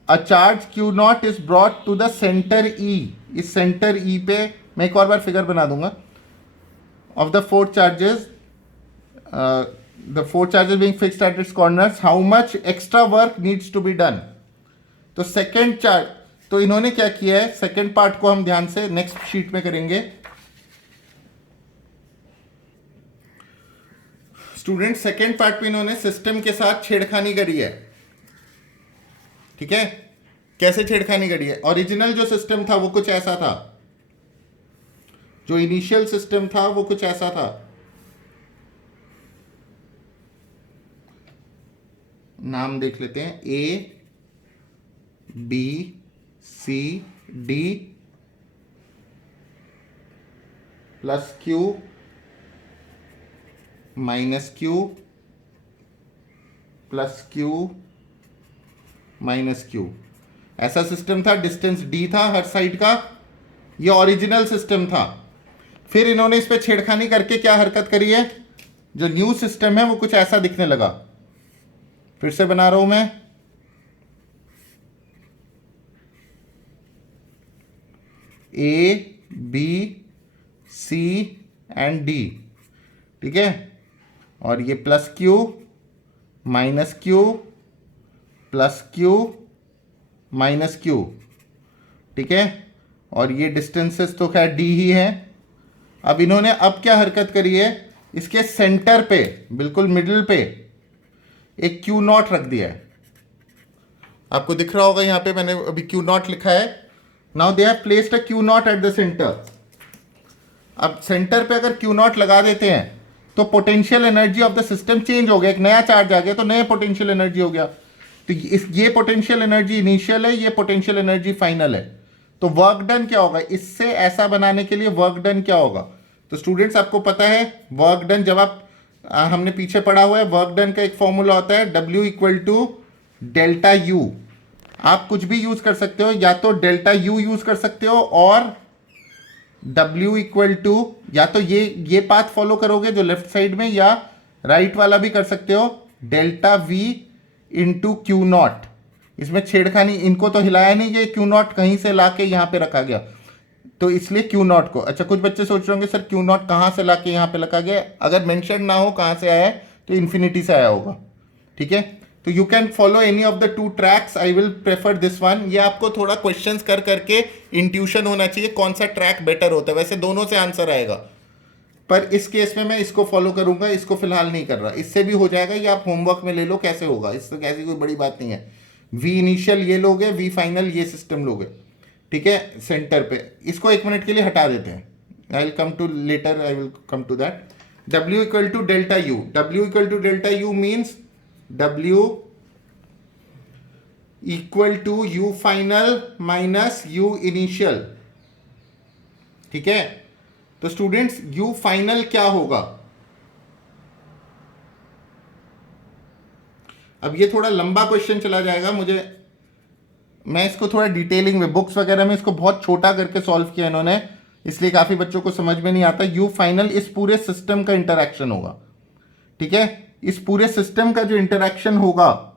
A charge Q0 is brought to the centre E। इस सेंटर E पे मैं एक और बार फिगर बना दूंगा। Of the four charges, the four charges being fixed at its corners, how much extra work needs to be done? तो सेकेंड चार्ज, तो इन्होंने क्या किया है, सेकेंड पार्ट को हम ध्यान से नेक्स्ट शीट में करेंगे। स्टूडेंट सेकेंड पार्ट में इन्होंने सिस्टम के साथ छेड़खानी करी है, ठीक है। कैसे छेड़खानी करी है? ओरिजिनल जो सिस्टम था वो कुछ ऐसा था, जो इनिशियल सिस्टम था वो कुछ ऐसा था। नाम देख लेते हैं, A B C D plus Q minus Q plus Q minus Q, ऐसा सिस्टम था। डिस्टेंस D था हर साइड का, ये ओरिजिनल सिस्टम था। फिर इन्होंने इस पे छेड़खानी करके क्या हरकत करी है, जो न्यू सिस्टम है वो कुछ ऐसा दिखने लगा। फिर से बना रहा हूं मैं, A B C and D, ठीक है। और ये plus Q minus Q plus Q minus Q, ठीक है। और ये डिस्टेंसेस तो खैर D ही है। अब इन्होंने अब क्या हरकत करी है, इसके सेंटर पे बिल्कुल मिडिल पे एक Q0 रख दिया है। आपको दिख रहा होगा यहां पे मैंने अभी Q0 लिखा है। Now they have placed a Q0 at the centre. अब सेंटर पे अगर Q0 लगा देते हैं तो potential energy of the system change हो गया, एक नया चार्ज आ गया, तो नया पोटेंशियल एनर्जी हो गया। तो ये पोटेंशियल एनर्जी इनिशियल है, ये पोटेंशियल एनर्जी फाइनल है। तो वर्क डन क्या होगा, इससे ऐसा बनाने के लिए वर्क डन क्या होगा? तो स्टूडेंट्स आपको पता है वर्क डन, जब आप हमने पीछे पढ़ा हुआ है, वर्क डन का एक फॉर्मूला होता है W = डेल्टा U। आप कुछ भी यूज कर सकते हो, या तो डेल्टा U यूज कर सकते हो, और W = या तो ये पाथ फॉलो करोगे जो लेफ्ट साइड में, या राइट वाला भी कर सकते हो, डेल्टा V × Q0। इसमें छेड़खानी, इनको तो हिलाया नहीं कि Q0 कहीं से लाके यहाँ पे रखा गया, तो इसलिए Q0 को। अच्छा, कुछ बच्चे सोच रहे होंगे सर Q0 कहाँ से लाके यहाँ पे रखा गया? अगर मेंशन ना हो कहाँ से आया है तो इन्फिनिटी से आया होगा, ठीक है। तो you can follow any of the two tracks, I will prefer this one. ये आपको थोड़ा क्वेश्चंस कर करके इंट्यूशन होना चाहिए कौन सा ट्रैक बेटर होता है। वैसे दोनों से आंसर आएगा, पर इस केस में मैं इसको फॉलो करूंगा, इसको फिलहाल नहीं कर रहा। इससे भी हो जाएगा, ये आप होमवर्क में ले लो कैसे होगा, इससे कैसी कोई बड़ी बात नहीं है। V इनिशियल ये लोगे, V फाइनल ये सिस्टम लोगे, ठीक है, सेंटर पे। इसको एक मिनट के लिए हटा देते हैं, I will come to later, I will come to that. W = delta U, W = delta U means W = U final minus U initial, ठीक है। तो स्टूडेंट्स U फाइनल क्या होगा? अब ये थोड़ा लंबा क्वेश्चन चला जाएगा, मैं इसको थोड़ा डिटेलिंग में, बुक्स वगैरह में इसको बहुत छोटा करके सॉल्व किया इन्होंने, इसलिए काफी बच्चों को समझ में नहीं आता। U फाइनल इस पूरे सिस्टम का इंटरैक्शन होगा, ठीक है। इस पूरे सिस्टम का जो इंटरैक्शन होगा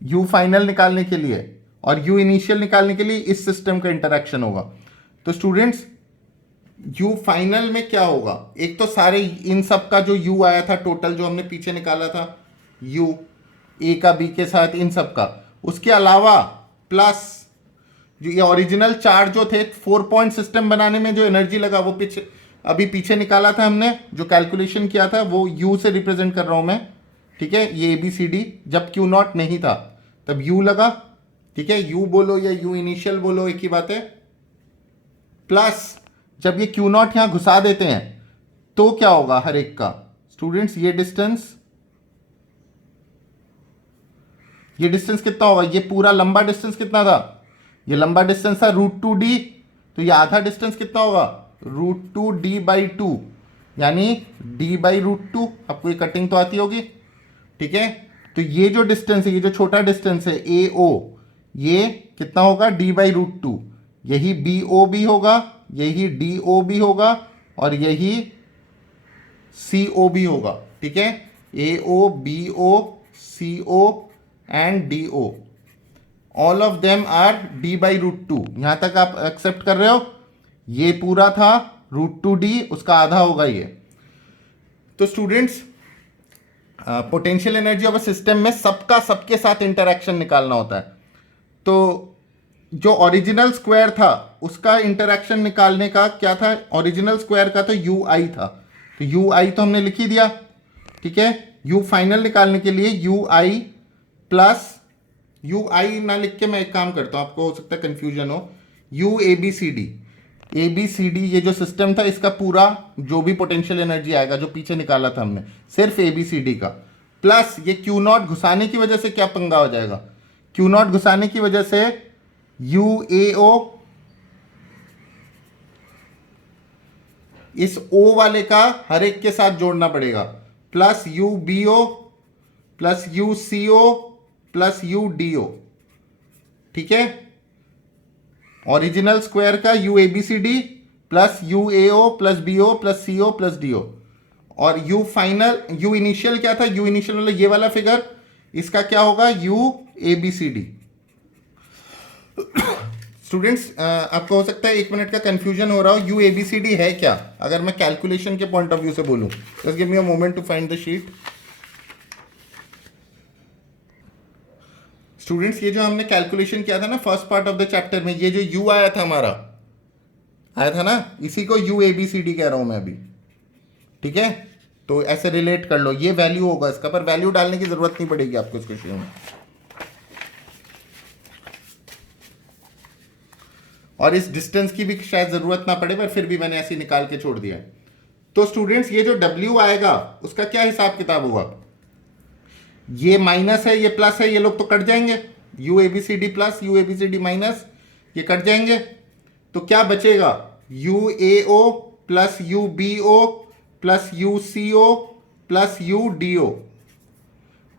U फाइनल निकालने के लिए और U इनिशियल निकालने के लिए, इस सिस्टम का इंटरैक्शन होगा। तो स्टूडेंट्स U फाइनल में क्या होगा, एक तो सारे इन सब का जो U आया था टोटल, जो हमने पीछे निकाला था U A का B के साथ, इन सब का, उसके अलावा प्लस जो ये ओरिजिनल चार्ज जो थे 4 पॉइंट सिस्टम बनाने में जो एनर्जी लगा वो पीछे निकाला था हमने, जो कैलकुलेशन किया था वो यू से रिप्रेजेंट कर रहा हूं मैं, ठीक है। ये ABCD जब Q नॉट नहीं था तब यू लगा, ठीक है। यू बोलो या यू इनिशियल बोलो एक ही बात है। प्लस जब ये Q नॉट यहां घुसा देते हैं तो क्या होगा हर एक का स्टूडेंट्स, ये डिस्टेंस कितना होगा, ये पूरा लंबा डिस्टेंस कितना था, ये लंबा डिस्टेंस था √2d, तो ये आधा डिस्टेंस कितना होगा √2d/2, यानी d/√2। आपको ये कटिंग तो आती होगी, ठीक है। तो ये जो डिस्टेंस है, ये जो छोटा डिस्टेंस है AO, ये कितना होगा d/√2, यही BO भी होगा, यही DO भी होगा और यही CO भी होगा, ठीक है। AO BO CO and DO, all of them are d/√2। यहां तक आप एक्सेप्ट कर रहे हो, ये पूरा था √2d, उसका आधा होगा ये। तो students potential energy of a system में सबका सबके साथ इंटरेक्शन निकालना होता है। तो जो ओरिजिनल स्क्वायर था उसका इंटरेक्शन निकालने का क्या था, ओरिजिनल स्क्वायर का तो UI था, तो UI तो हमने लिख ही दिया, ठीक है। U फाइनल निकालने के लिए UI प्लस UI ना लिख के मैं एक काम करता हूं, आपको हो सकता है कंफ्यूजन हो, ABCD ये जो सिस्टम था इसका पूरा जो भी पोटेंशियल एनर्जी आएगा जो पीछे निकाला था हमने सिर्फ ABCD का, प्लस ये Q नॉट घुसाने की वजह से क्या पंगा हो जाएगा, Q नॉट घुसाने की वजह से UAO इस O वाले का हर एक के साथ जोड़ना पड़ेगा, plus UBO plus UCO plus UDO, ठीक है। ओरिजिनल स्क्वायर का UABCD plus UAO plus BO plus CO plus DO, और U फाइनल, U इनिशियल क्या था, U इनिशियल वाला ये वाला फिगर, इसका क्या होगा UABCD। स्टूडेंट्स आपको हो सकता है 1 मिनट का कंफ्यूजन हो रहा हो, UABCD है क्या, अगर मैं कैलकुलेशन के पॉइंट ऑफ व्यू से बोलूं, just give me a moment to find the sheet. Students ये जो हमने कैलकुलेशन किया था ना first part of the chapter में, ये जो U आया था हमारा, आया था ना, इसी को UABCD कह रहा हूं मैं अभी, ठीक है। तो ऐसे रिलेट कर लो, ये वैल्यू होगा इसका, पर वैल्यू डालने की जरूरत नहीं पड़ेगी आपको इस क्वेश्चन में, और इस डिस्टेंस की भी शायद जरूरत ना पड़े, पर फिर भी मैंने ऐसे निकाल के छोड़ दिया है। तो स्टूडेंट्स ये जो W आएगा उसका क्या हिसाब किताब होगा, ये माइनस है ये प्लस है, ये लोग तो कट जाएंगे, UABCD प्लस UABCD माइनस, ये कट जाएंगे, तो क्या बचेगा UAO plus UBO plus UCO plus UDO।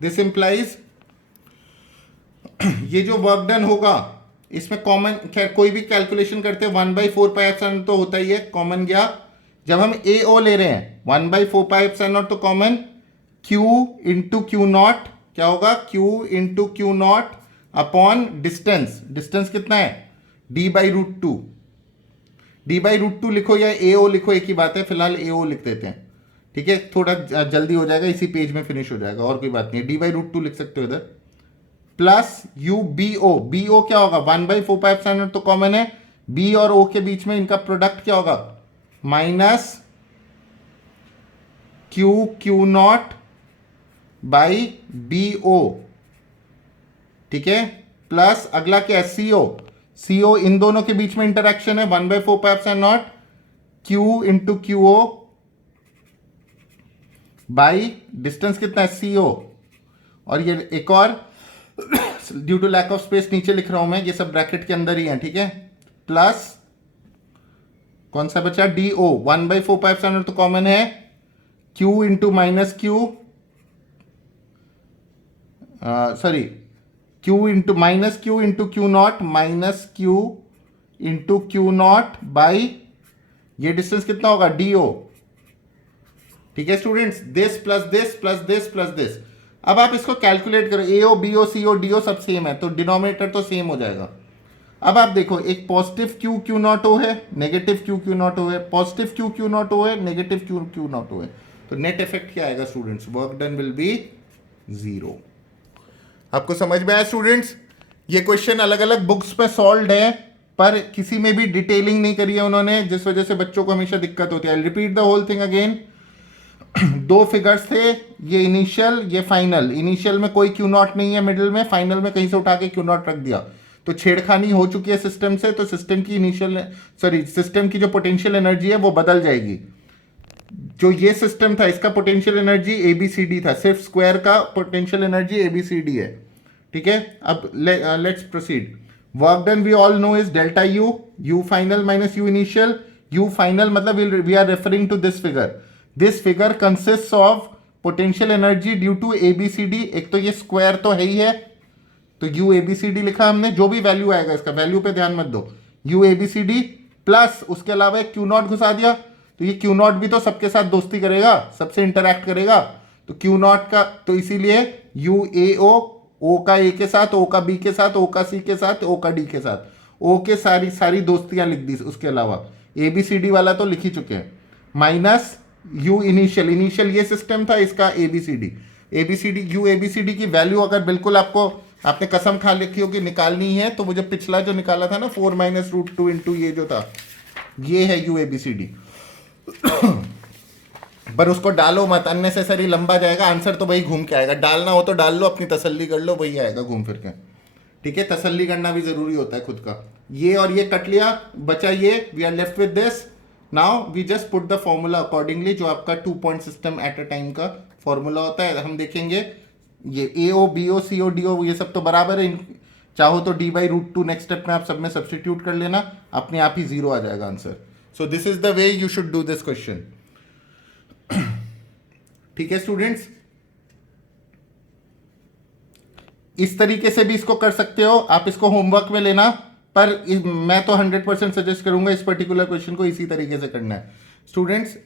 This implies ये जो वर्क डन होगा इसमें कॉमन, खैर कोई भी कैलकुलेशन करते हैं 1/4πε तो होता ही है, कॉमन गया। जब हम AO ले रहे हैं 1/4πε तो common, Q into Q not क्या होगा, Q into Q not upon distance, distance कितना है d/√2, d/√2 लिखो या AO लिखो एक ही बात है, फिलहाल AO लिख देते हैं, ठीक है, थोड़ा जल्दी हो जाएगा, इसी पेज में फिनिश हो जाएगा, और कोई बात नहीं है, d/√2 लिख सकते हो इधर, प्लस UBO, BO क्या होगा 1/4πε तो कॉमन है, B और O के बीच में इनका प्रोडक्ट क्या होगा minus Q not by BO, ठीक है, प्लस अगला क्या है CO, इन दोनों के बीच में इंटरेक्शन है 1/4πε Q into QO by distance कितना है CO, और ये एक और due to lack of space नीचे लिख रहा हूं मैं, ये सब ब्रैकेट के अंदर ही है, ठीक है, प्लस कौन सा बचा DO 1/4πε तो कॉमन है, Q into minus Q, sorry Q into minus Q into Q not minus Q into Q not by ये डिस्टेंस कितना होगा DO, ठीक है students, this plus this plus this plus this. अब आप इसको कैलकुलेट करो, AO BO CO DO सब सेम है, तो डिनोमिनेटर तो सेम हो जाएगा। अब आप देखो एक पॉजिटिव Q नॉट O है, नेगेटिव Q नॉट O है, पॉजिटिव Q नॉट O है, नेगेटिव Q नॉट O है, तो नेट इफेक्ट क्या आएगा students, work done will B 0। आपको समझ में आया स्टूडेंट्स, ये क्वेश्चन अलग अलग बुक्स पे सॉल्व है, पर किसी में भी डिटेलिंग नहीं करी है उन्होंने, जिस वजह से बच्चों को हमेशा दिक्कत होती है। Repeat the whole thing again. दो फिगर्स थे, ये इनिशियल ये फाइनल। इनिशियल में कोई क्यू नॉट नहीं है मिडिल में, फाइनल में कहीं से उठा के क्यू नॉट रख दिया, तो छेड़खानी हो चुकी है सिस्टम से। तो सिस्टम की इनिशियल सिस्टम की जो पोटेंशियल एनर्जी है वो बदल जाएगी। जो ये सिस्टम था इसका पोटेंशियल एनर्जी एबीसीडी था, सिर्फ स्क्वायर का पोटेंशियल एनर्जी एबीसीडी है। ठीक है, अब let's proceed. Work done we all know is delta U, U final minus U initial. U final मतलब we are referring to this figure. This figure consist of potential energy due to A B C D. एक तो ये स्क्वायर तो है ही है, तो यू एबीसीडी लिखा हमने, जो भी वैल्यू आएगा इसका वैल्यू पे ध्यान मत दो, यू एबीसीडी प्लस उसके अलावा एक क्यू नॉट घुसा दिया। तो ये क्यू नॉट भी तो सबके साथ दोस्ती करेगा, सबसे इंटरैक्ट करेगा, तो क्यू नॉट का, तो इसीलिए यू ए ओ का ए के साथ, ओ का बी के साथ, ओ का सी के साथ, ओ का डी के साथ, ओ के सारी सारी दोस्तियां लिख दी। उसके अलावा एबीसीडी वाला तो लिख ही चुके हैं, माइनस यू इनिशियल। इनिशियल ये सिस्टम था इसका एबीसीडी। एबीसीडी यू एबीसीडी की वैल्यू अगर बिल्कुल आपको, आपने कसम खा रखी हो कि निकालनी है, तो वो जो पिछला जो निकाला था ना 4 माइनस रूट 2 इंटू ये जो था, ये है यू एबीसीडी। पर उसको डालो मत, अननेसेसरी लंबा जाएगा, आंसर तो वही घूम के आएगा। डालना हो तो डाल लो, अपनी तसल्ली कर लो, वही आएगा घूम फिर के। ठीक है, तसल्ली करना भी जरूरी होता है खुद का। ये और ये कट लिया, बचा ये, we are left with this. Now we just put the formula accordingly, जो आपका 2 point system at a time का फॉर्मूला होता है। हम देखेंगे ये ए ओ बी ओ सी ओ डी ओ ये सब तो बराबर है, चाहो तो D by root 2 next step में आप सब में सब्सटीट्यूट कर लेना, अपने आप ही जीरो आ जाएगा answer. So this is the way you should do this question. ठीक है स्टूडेंट्स, इस तरीके से भी इसको कर सकते हो आप, इसको होमवर्क में लेना, पर मैं तो 100% सजेस्ट करूंगा इस पर्टिकुलर क्वेश्चन को इसी तरीके से करना है स्टूडेंट्स।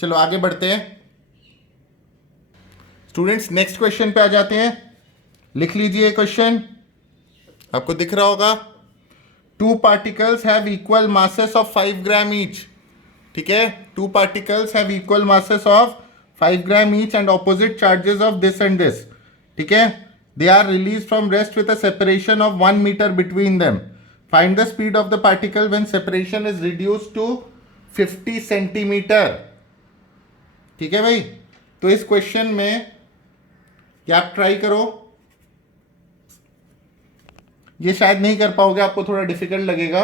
चलो आगे बढ़ते हैं स्टूडेंट्स, नेक्स्ट क्वेश्चन पे आ जाते हैं। लिख लीजिए क्वेश्चन, आपको दिख रहा होगा। 2 particles have equal masses of 5 gram each। ठीक है, 2 particles have equal masses of 5 gram each and opposite charges of this and this। ठीक है, they are released from rest with a separation of 1 meter between them। Find the speed of the particle when separation is reduced to 50 centimetre. ठीक है भाई, तो इस क्वेश्चन में क्या आप ट्राई करो, ये शायद नहीं कर पाओगे, आपको थोड़ा डिफिकल्ट लगेगा।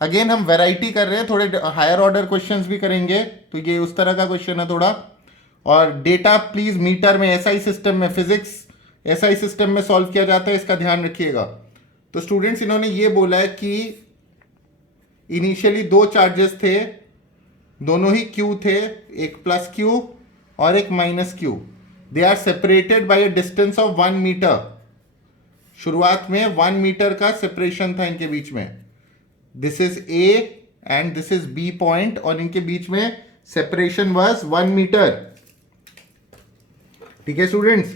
अगेन हम वैरायटी कर रहे हैं, थोड़े हायर ऑर्डर क्वेश्चंस भी करेंगे, तो ये उस तरह का क्वेश्चन है थोड़ा। और डेटा प्लीज मीटर में, एसआई सिस्टम में, फिजिक्स एसआई सिस्टम में सॉल्व किया जाता है, इसका ध्यान रखिएगा। तो स्टूडेंट्स इन्होंने ये बोला है कि इनिशियली 2 चार्जेस थे, दोनों ही क्यू थे, एक प्लस क्यू और एक minus Q. They are separated by a distance of 1 metre. शुरुआत में 1 मीटर का सेपरेशन था इनके बीच में। This is A and this is B point, और इनके बीच में सेपरेशन वाज 1 मीटर। ठीक है स्टूडेंट्स,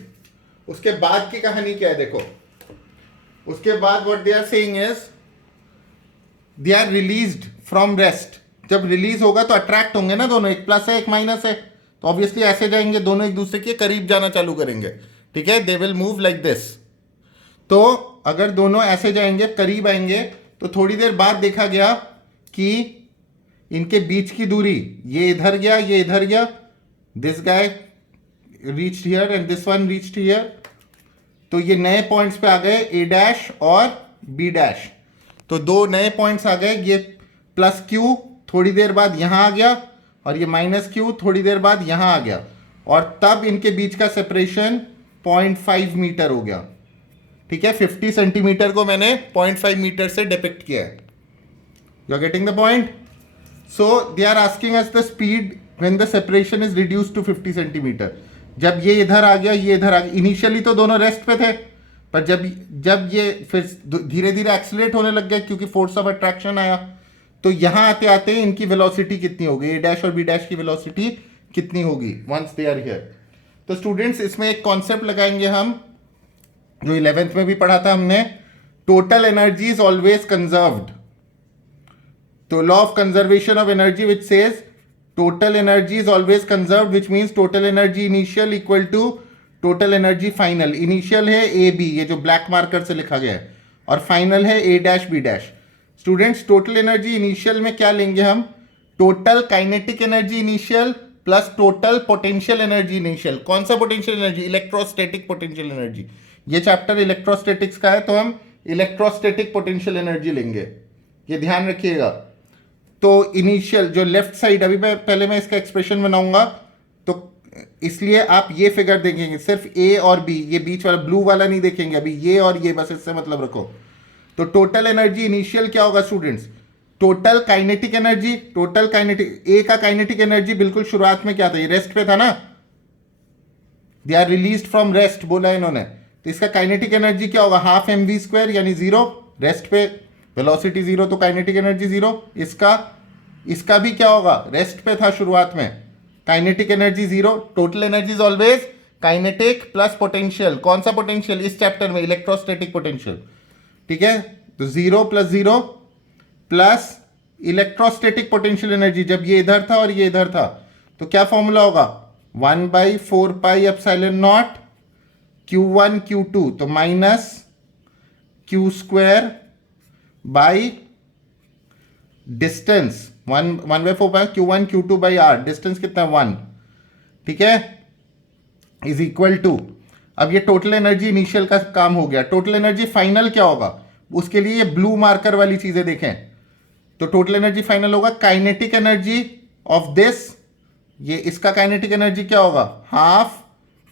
उसके बाद की कहानी क्या है देखो। उसके बाद what they are saying is they are released from rest. जब रिलीज होगा तो अट्रैक्ट होंगे ना दोनों, एक प्लस है एक माइनस है, तो ऑब्वियसली ऐसे जाएंगे, दोनों एक दूसरे के करीब जाना चालू करेंगे। ठीक है, they will move like this. तो अगर दोनों ऐसे जाएंगे, करीब आएंगे, तो थोड़ी देर बाद देखा गया कि इनके बीच की दूरी, ये इधर गया ये इधर गया, this guy reached here and this one reached here, तो ये नए पॉइंट्स पे आ गए ए डैश और बी डैश। तो 2 नए पॉइंट्स आ गए, ये प्लस क्यू थोड़ी देर बाद यहां आ गया, और ये माइनस क्यू थोड़ी देर बाद यहां आ गया, और तब इनके बीच का सेपरेशन 0.5 मीटर हो गया। ठीक है, 50 सेंटीमीटर को मैंने 0.5 मीटर से डिपिक्ट किया है। You are getting the point. So they are asking us the speed when the separation is reduced to 50 centimetre. जब ये इधर आ गया ये इधर आ गया, इनिशियली तो दोनों रेस्ट पे थे, पर जब ये फिर धीरे धीरे एक्सीलरेट होने लग गए क्योंकि फोर्स ऑफ अट्रैक्शन आया, तो यहां आते आते इनकी वेलोसिटी कितनी होगी, ए डैश और बी डैश की वेलोसिटी कितनी होगी वंस दे आर हियर। तो स्टूडेंट्स इसमें एक कॉन्सेप्ट लगाएंगे हम, जो 11th में भी पढ़ा था हमने, total energy is always conserved. तो law of conservation of energy which says total energy is always conserved, which means total energy initial equal to total energy final, initial है ए बी, ये जो ब्लैक मार्कर से लिखा गया है, और फाइनल है A dash B dash. Students total energy initial में क्या लेंगे हम, total kinetic energy initial plus total potential energy initial. कौन सा potential energy, electrostatic potential energy. ये चैप्टर इलेक्ट्रोस्टैटिक्स का है तो हम इलेक्ट्रोस्टैटिक पोटेंशियल एनर्जी लेंगे, ये ध्यान रखिएगा। तो इनिशियल जो लेफ्ट साइड, अभी पहले मैं इसका एक्सप्रेशन बनाऊंगा, तो इसलिए आप ये फिगर देखेंगे, सिर्फ ए और बी, ये बीच वाला ब्लू वाला नहीं देखेंगे अभी, ये और ये, बस इससे मतलब रखो। तो टोटल एनर्जी इनिशियल क्या होगा students, total kinetic energy, total kinetic, A का काइनेटिक एनर्जी बिल्कुल शुरुआत में क्या था, ये रेस्ट पे था ना, they are released from rest बोला इन्होंने, तो इसका काइनेटिक एनर्जी क्या होगा, हाफ एम वी स्क्वायर यानी जीरो, रेस्ट पे वेलोसिटी जीरो तो काइनेटिक एनर्जी जीरो। इसका भी क्या होगा, रेस्ट पे था शुरुआत में, kinetic energy zero. Total energy is always kinetic plus potential. कौन सा पोटेंशियल, इस चैप्टर में इलेक्ट्रोस्टैटिक पोटेंशियल, ठीक है। तो zero plus zero plus electrostatic potential energy, जब ये इधर था और ये इधर था, तो क्या फॉर्मूला होगा, 1/4πε0 Q1 Q2, तो minus Q square by distance 1/4 Q1 Q2 by R, distance कितना 1, ठीक है, इज इक्वल टू, अब ये टोटल एनर्जी इनिशियल का काम हो गया। टोटल एनर्जी फाइनल क्या होगा, उसके लिए ये ब्लू मार्कर वाली चीजें देखें, तो टोटल एनर्जी फाइनल होगा काइनेटिक एनर्जी ऑफ दिस, ये इसका काइनेटिक एनर्जी क्या होगा, half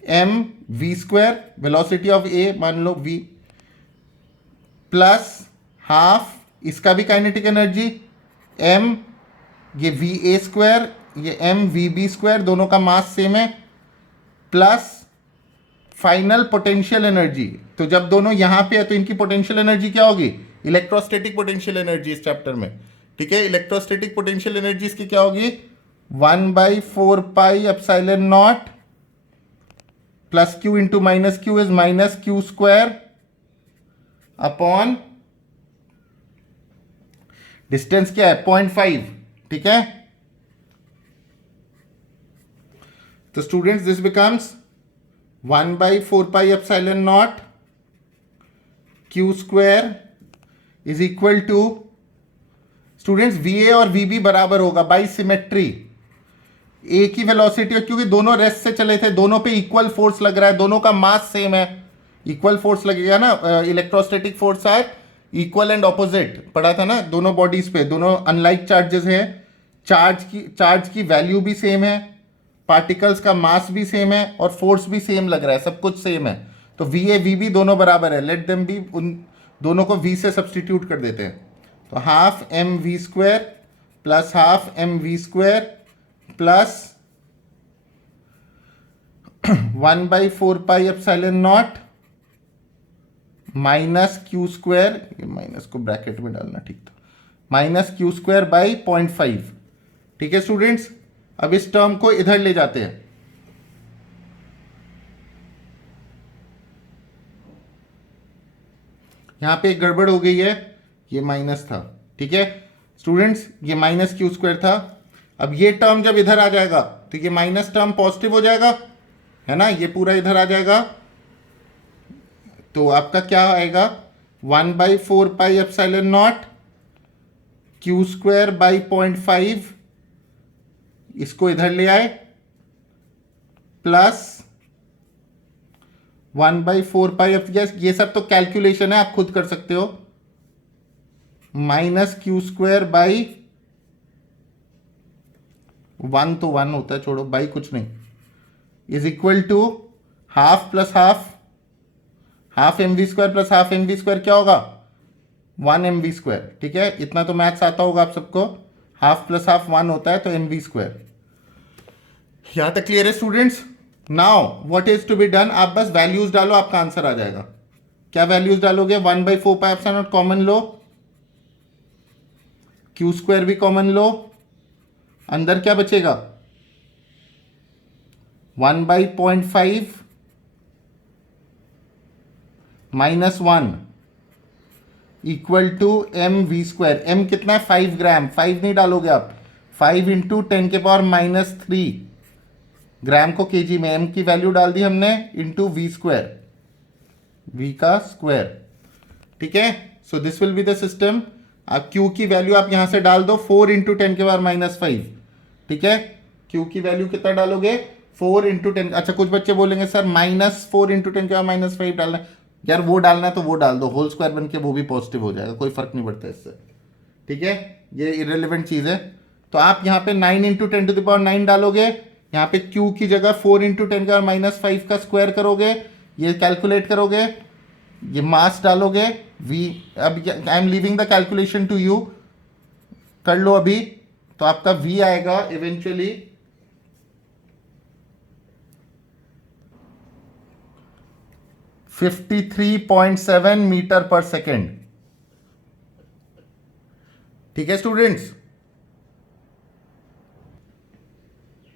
M we square, velocity of A मान लो v, प्लस हाफ इसका भी काइनेटिक एनर्जी m, ये वी ए स्क्वायर, ये एम वी बी स्क्वायर, दोनों का मास सेम है, प्लस फाइनल पोटेंशियल एनर्जी। तो जब दोनों यहां पे है तो इनकी पोटेंशियल एनर्जी क्या होगी, इलेक्ट्रोस्टैटिक पोटेंशियल एनर्जी इस चैप्टर में, ठीक है। इलेक्ट्रोस्टैटिक पोटेंशियल एनर्जी इसकी क्या होगी, 1/4πε0 plus Q into minus Q is minus Q square upon distance क्या है 0.5, ठीक है। तो students this becomes 1/4πε0 Q square is equal to, students V A और वीबी बराबर होगा बाई सिमेट्री, ए की वेलोसिटी, और क्योंकि दोनों रेस्ट से चले थे, दोनों पे इक्वल फोर्स लग रहा है, दोनों का मास सेम है, इक्वल फोर्स लगेगा ना, electrostatic force are equal and opposite, पढ़ा था ना, दोनों बॉडीज पे दोनों अनलाइक चार्जेस हैं, चार्ज की वैल्यू भी सेम है, पार्टिकल्स का मास भी सेम है, और फोर्स भी सेम लग रहा है, सब कुछ सेम है, तो वी ए वी बी दोनों बराबर है, लेट देम बी, उन दोनों को वी से सब्सटीट्यूट कर देते हैं, तो half M we square plus half M we square plus 1/4πε0 minus Q square, minus को ब्रैकेट में डालना ठीक था, माइनस क्यू स्क्वायर बाई 0.5, ठीक है स्टूडेंट्स। अब इस टर्म को इधर ले जाते हैं, यहां पे एक गड़बड़ हो गई है, ये माइनस था, ठीक है स्टूडेंट्स, ये माइनस क्यू स्क्वायर था। अब ये टर्म जब इधर आ जाएगा तो ये माइनस टर्म पॉजिटिव हो जाएगा, है ना, ये पूरा इधर आ जाएगा, तो आपका क्या आएगा 1/4πε0 क्यू स्क्वायर बाई 0.5, इसको इधर ले आए, प्लस 1/4π, ये सब तो कैलकुलेशन है, आप खुद कर सकते हो, माइनस क्यू स्क्वायर बाई 1 तो 1 होता है, छोड़ो बाई कुछ नहीं, is equal to half plus half M we square plus half M we square क्या होगा 1 एम वी स्क्वायर, ठीक है, इतना तो मैथ्स आता होगा आप सबको, हाफ प्लस हाफ 1 होता है तो एम वी स्क्वायर। यहां तक क्लियर है students. Now what is to be done, आप बस वैल्यूज डालो, आपका आंसर आ जाएगा। क्या वैल्यूज डालोगे, 1/4πε0 कॉमन लो, क्यू स्क्वायर भी कॉमन लो, अंदर क्या बचेगा 1/0.5 minus 1 equal to M we square, M कितना है 5 ग्राम, 5 नहीं डालोगे आप, 5 इंटू 10⁻³ ग्राम को केजी में, एम की वैल्यू डाल दी हमने इंटू वी स्क्वायर, वी का स्क्वायर, ठीक है। So this will be the system. आप क्यू की वैल्यू आप यहां से डाल दो 4 इंटू 10⁻⁻5, ठीक है। क्यू की वैल्यू कितना डालोगे 4 इंटू 10। अच्छा कुछ बच्चे बोलेंगे सर -4 इंटू 10⁻⁻5 डालना है। यार वो डालना है तो वो डाल दो, होल स्क्वायर बन के वो भी पॉजिटिव हो जाएगा, कोई फर्क नहीं पड़ता इससे, ठीक है। ये इरेलीवेंट चीज है। तो आप यहाँ पे 9 इंटू 10⁻9 डालोगे, यहाँ पे क्यू की जगह 4 इंटू 10⁻5 का स्क्वायर करोगे, ये कैलकुलेट करोगे, ये मास डालोगे v। अब I am leaving the calculation to you, कर लो अभी। तो आपका v आएगा इवेंचुअली 53.7 मीटर पर सेकेंड, ठीक है स्टूडेंट्स।